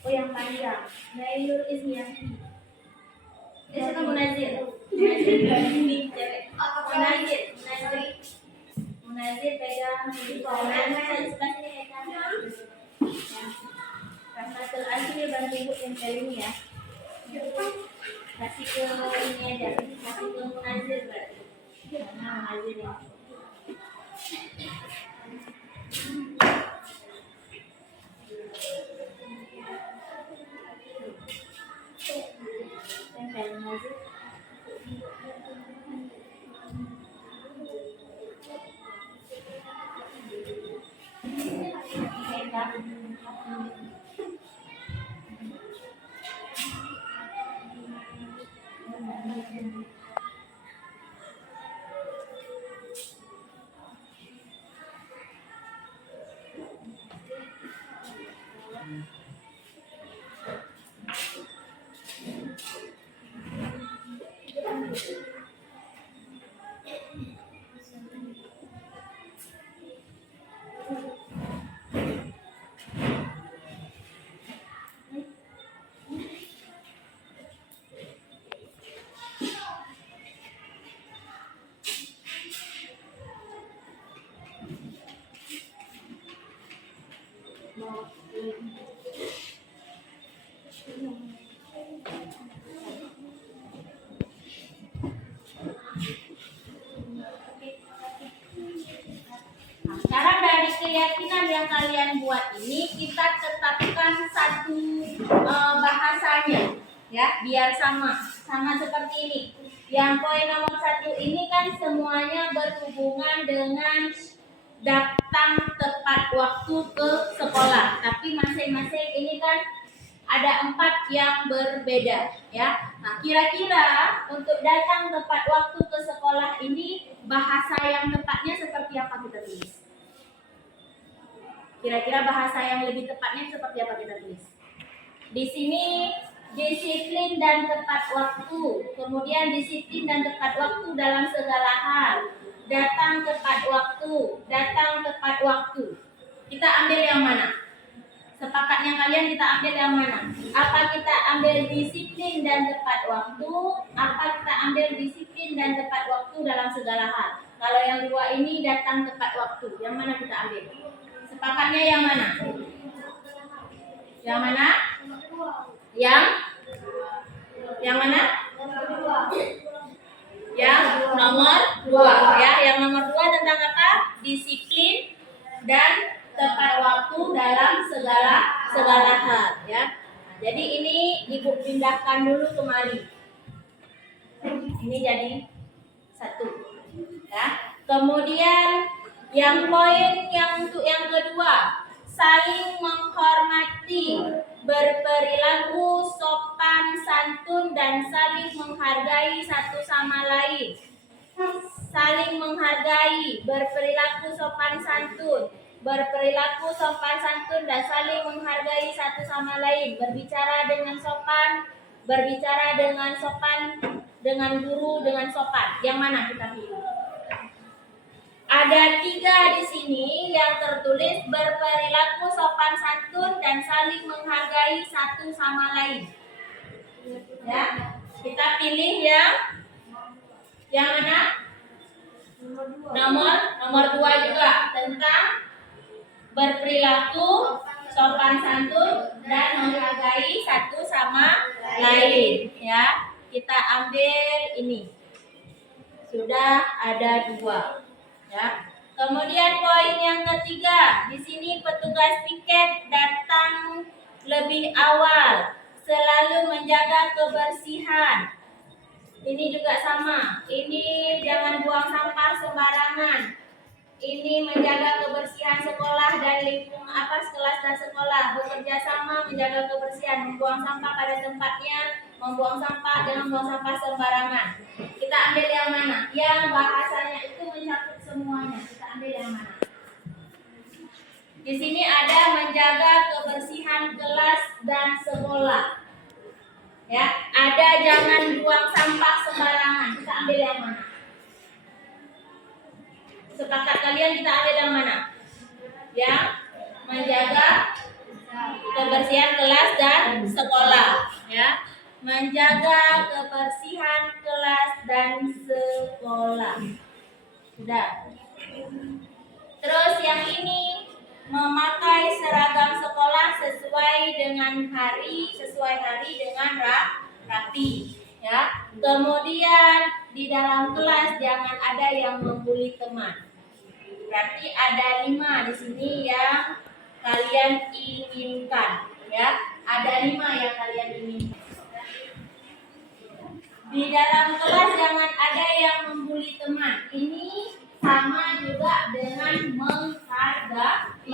Oh, yang panjang. Nailul Ismiati. Siapa Munazir? Munazir pegang Munazir sebelah sini pegang. Rahmatul Asri bantu Ibu tempel ini, ya. Kasih ke ini aja, kasih ke Munazir berarti. Karena Munazir ya. Tempel Munazir. Sekarang dari keyakinan yang kalian buat ini, kita tetapkan satu bahasanya, ya, biar sama seperti ini. Yang poin nomor 1 ini kan semuanya berhubungan dengan datang tepat waktu ke sekolah, tapi masing-masing ini kan ada 4 yang berbeda, ya. Nah, kira-kira untuk datang tepat waktu ke sekolah ini bahasa yang tepatnya seperti apa kita tulis? Kira-kira bahasa yang lebih tepatnya seperti apa kita tulis? Di sini disiplin dan tepat waktu, kemudian disiplin dan tepat waktu dalam segala hal, datang tepat waktu, datang tepat waktu. Kita ambil yang mana? Sepakatnya kalian kita ambil yang mana? Apa kita ambil disiplin dan tepat waktu? Apa kita ambil disiplin dan tepat waktu dalam segala hal? Kalau yang 2 ini datang tepat waktu, yang mana kita ambil? Sepakatnya yang mana? Yang mana? Yang mana? Yang nomor 2, ya. Yang nomor 2 tentang apa? Disiplin dan tepat waktu dalam segala hal, ya. Nah, jadi ini Ibu pindahkan dulu kemari. Ini jadi 1, ya. Kemudian yang poin untuk yang kedua, saling menghormati, berperilaku sopan santun dan saling menghargai satu sama lain. saling menghargai, berperilaku sopan santun. Berperilaku sopan santun dan saling menghargai satu sama lain. Berbicara dengan sopan, berbicara dengan sopan, dengan guru, dengan sopan. Yang mana kita pilih? Ada 3 di sini yang tertulis berperilaku sopan santun dan saling menghargai satu sama lain. Ya, kita pilih yang mana? Nomor 2 juga, tentang berperilaku sopan santun dan menghargai satu sama lain. Ya, kita ambil ini. Sudah ada 2. Ya. Kemudian poin yang ketiga, di sini petugas tiket datang lebih awal, selalu menjaga kebersihan. Ini juga sama. Ini jangan buang sampah sembarangan. Ini menjaga kebersihan sekolah dan lingkungan kelas dan sekolah. Bekerja sama menjaga kebersihan, membuang sampah pada tempatnya, membuang sampah, jangan buang sampah sembarangan. Kita ambil yang mana? Yang bahasanya itu mencakup semuanya. Kita ambil yang mana? Di sini ada menjaga kebersihan kelas dan sekolah. Ya, ada jangan buang sampah sembarangan. Kita ambil yang mana? Sepakat kalian kita ambil yang mana? Yang menjaga kebersihan kelas dan sekolah. Ya, menjaga kebersihan kelas dan sekolah. Sudah. Terus yang ini memakai seragam sekolah sesuai hari dengan rapi. Ya. Kemudian di dalam kelas jangan ada yang membuli teman. Berarti ada 5 di sini yang kalian inginkan. Ya, ada 5 yang kalian inginkan. Di dalam kelas jangan ada yang membuli teman. Ini sama juga dengan menghargai.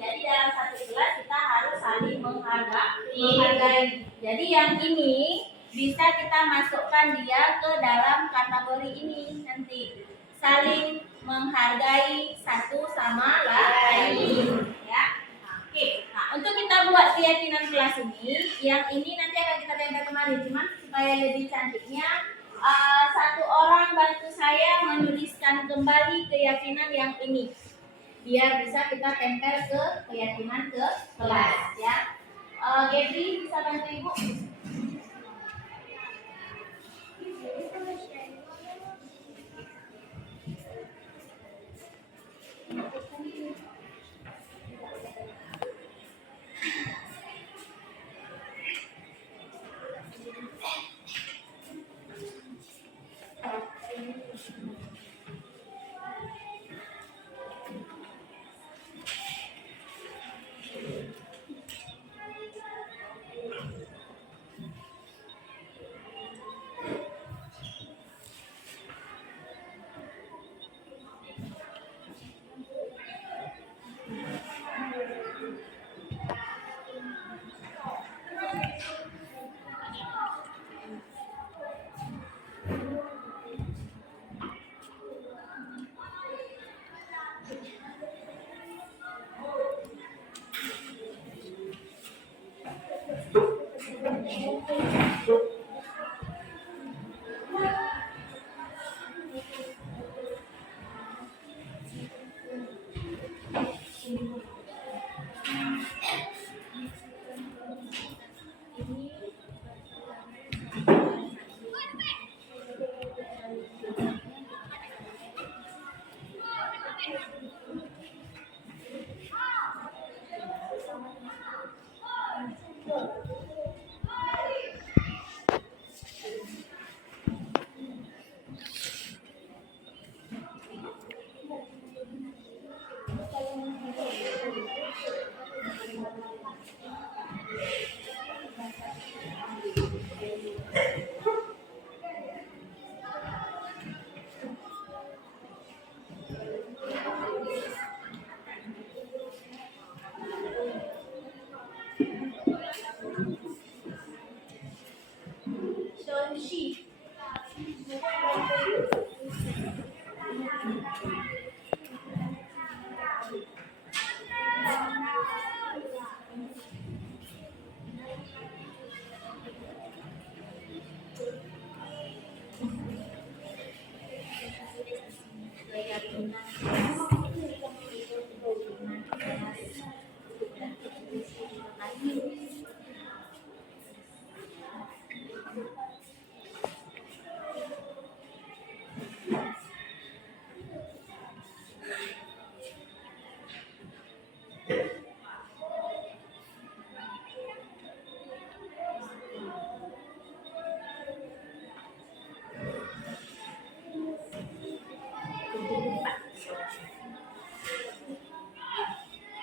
Jadi dalam satu kelas kita harus saling menghargai. Jadi yang ini bisa kita masukkan dia ke dalam kategori ini nanti. Saling menghargai satu sama lain. Ya. Oke. Nah, untuk kita buat keyakinan kelas ini, yang ini nanti akan kita tempel kemari. Cuman supaya lebih cantiknya, satu orang bantu saya menuliskan kembali keyakinan yang ini, biar bisa kita tempel ke keyakinan ke kelas. Ya. Gebri bisa bantu ibu?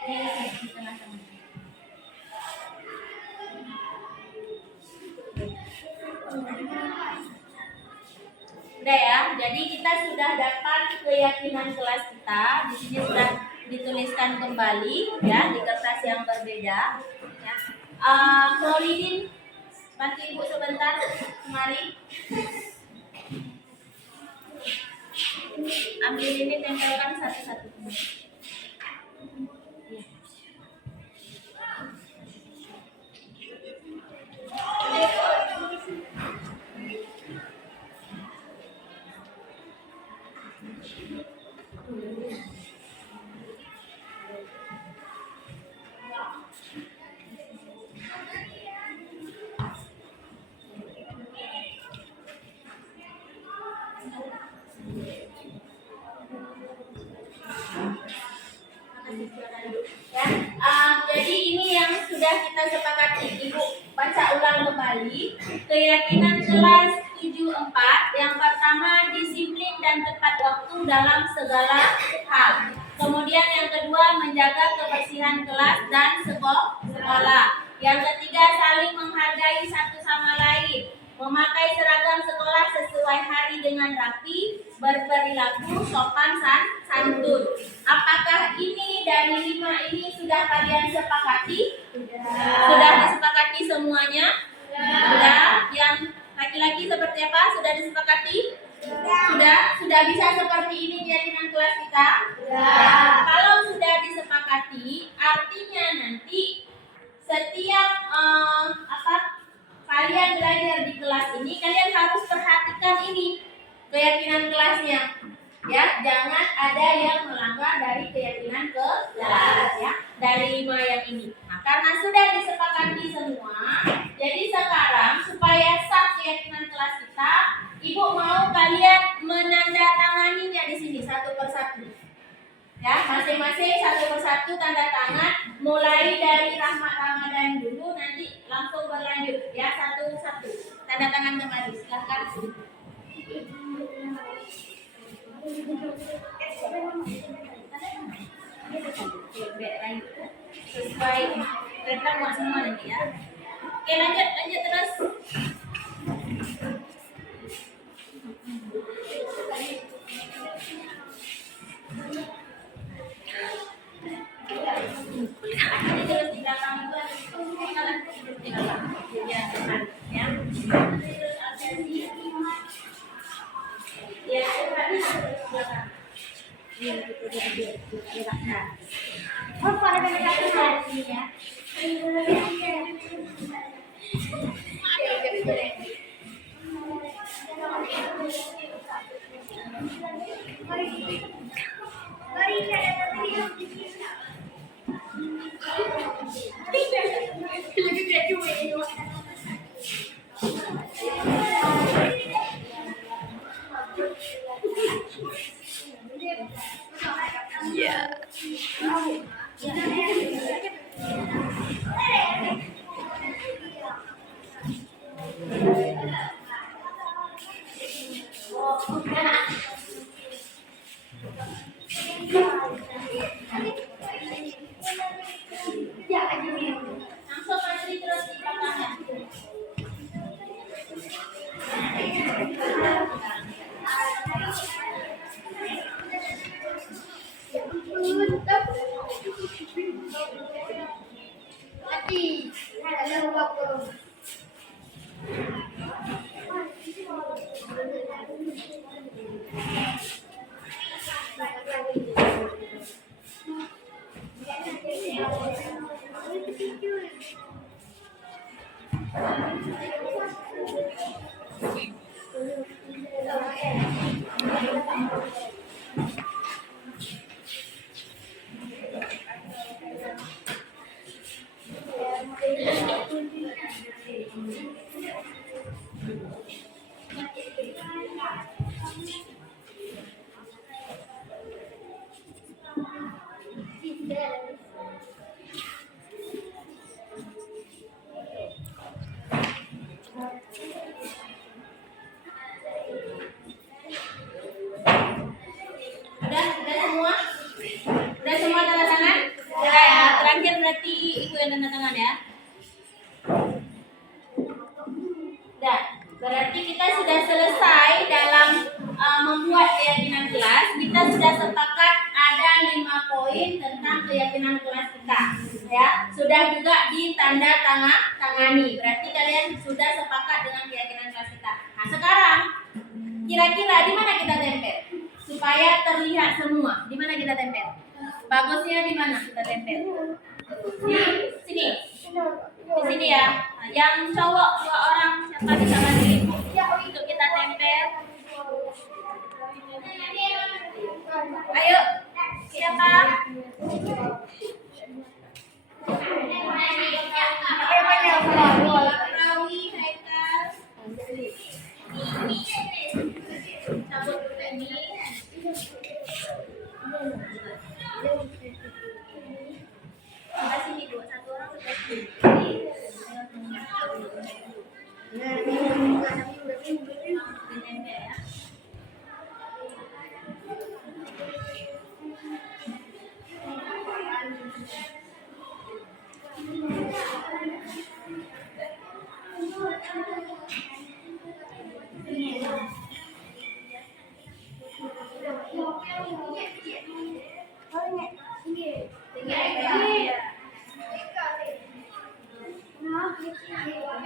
di tengah-tengah. Udah ya, jadi kita sudah dapat keyakinan kelas kita. Di sini sudah dituliskan kembali ya di kertas yang berbeda. Ya. Floridin, bantu ibu sebentar, mari. Ambil ini, tempelkan satu-satu. Ya, jadi ini yang sudah kita sepakati. Ibu baca ulang kembali. Keyakinan kelas 74 yang pertama, disiplin dan tepat waktu dalam segala hal. Kemudian yang kedua, menjaga kebersihan kelas dan sekolah. Yang ketiga, saling menghargai satu sama lain. Memakai seragam sekolah sesuai hari dengan rapi, berperilaku sopan santun. Apakah ini dari 5 ini sudah kalian sepakati? Sudah disepakati semuanya? Sudah. Yang laki-laki seperti apa? Sudah disepakati? Sudah bisa seperti ini keyakinan kelas kita? Kalau sudah disepakati, artinya nanti setiap kalian belajar di kelas ini, kalian harus perhatikan ini keyakinan kelasnya, ya. Jangan ada yang melanggar dari keyakinan kelas, ya, dari 5 yang ini. Nah, karena sudah disepakati semua, jadi sekarang supaya sah keyakinan kelas kita, ibu mau kalian menandatanganinya di sini satu persatu. Ya, masing-masing satu persatu tanda tangan, mulai dari Rahmat Ramadan dulu, nanti langsung berlanjut ya, satu-satu tanda tangan kembali. Silahkan. Sesuai mereka buat semua nanti ya. Oke, lanjut terus. Terus di belakang itu di belakang ya, depan ya. Terus absensi ya, tadi di belakang. Ini itu di belakang. Oh, pada dekat sini ya. Langsung mandi terus di belakangnya. Udah semua? Udah semua tanda tangan? Udah ya. berarti ibu yang tanda tangan ya. Dah, berarti kita sudah selesai dalam membuat keyakinan kelas. Kita sudah sepakat ada 5 poin tentang keyakinan kelas kita. Ya, sudah juga ditanda tangani. Berarti kalian sudah sepakat dengan keyakinan kelas kita. Nah, sekarang kira-kira di mana kita tempel? Supaya terlihat semua. Di mana kita tempel? Bagusnya di mana kita tempel? Di sini. Di sini ya. Nah, yang cowok 2 orang siapa bisa bantuin untuk kita tempel? Ayo, siapa? Rawi, Haikal. Cabut dulu ini. Kasih nih 1 orang seperti ya.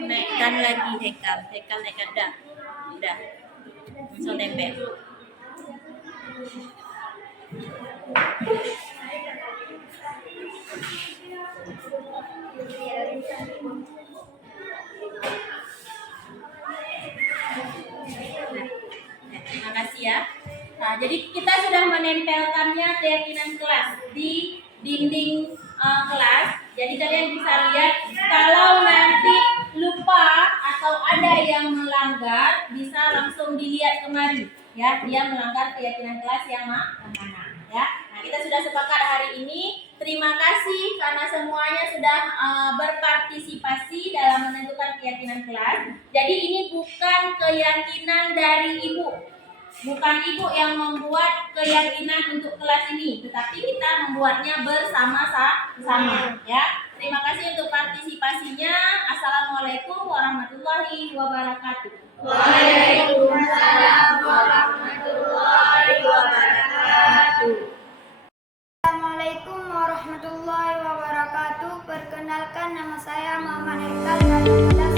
Naikkan lagi Hekal naikkan dah. So tempel. Terima kasih ya. Nah, jadi kita sudah menempelkannya keyakinan kelas di dinding kelas. Jadi kalian bisa lihat kalau nanti lupa atau ada yang melanggar bisa langsung dilihat kemari ya, dia melanggar keyakinan kelas yang mana ya. Nah, kita sudah sepakat hari ini. Terima kasih karena semuanya sudah berpartisipasi dalam menentukan keyakinan kelas. Jadi ini bukan keyakinan dari ibu. Bukan ibu yang membuat keyakinan untuk kelas ini, tetapi kita membuatnya bersama-sama ya. Terima kasih untuk partisipasinya. Assalamualaikum warahmatullahi wabarakatuh. Waalaikumsalam warahmatullahi wabarakatuh. Assalamualaikum warahmatullahi wabarakatuh. Perkenalkan, nama saya Muhammad Haikal dari kelas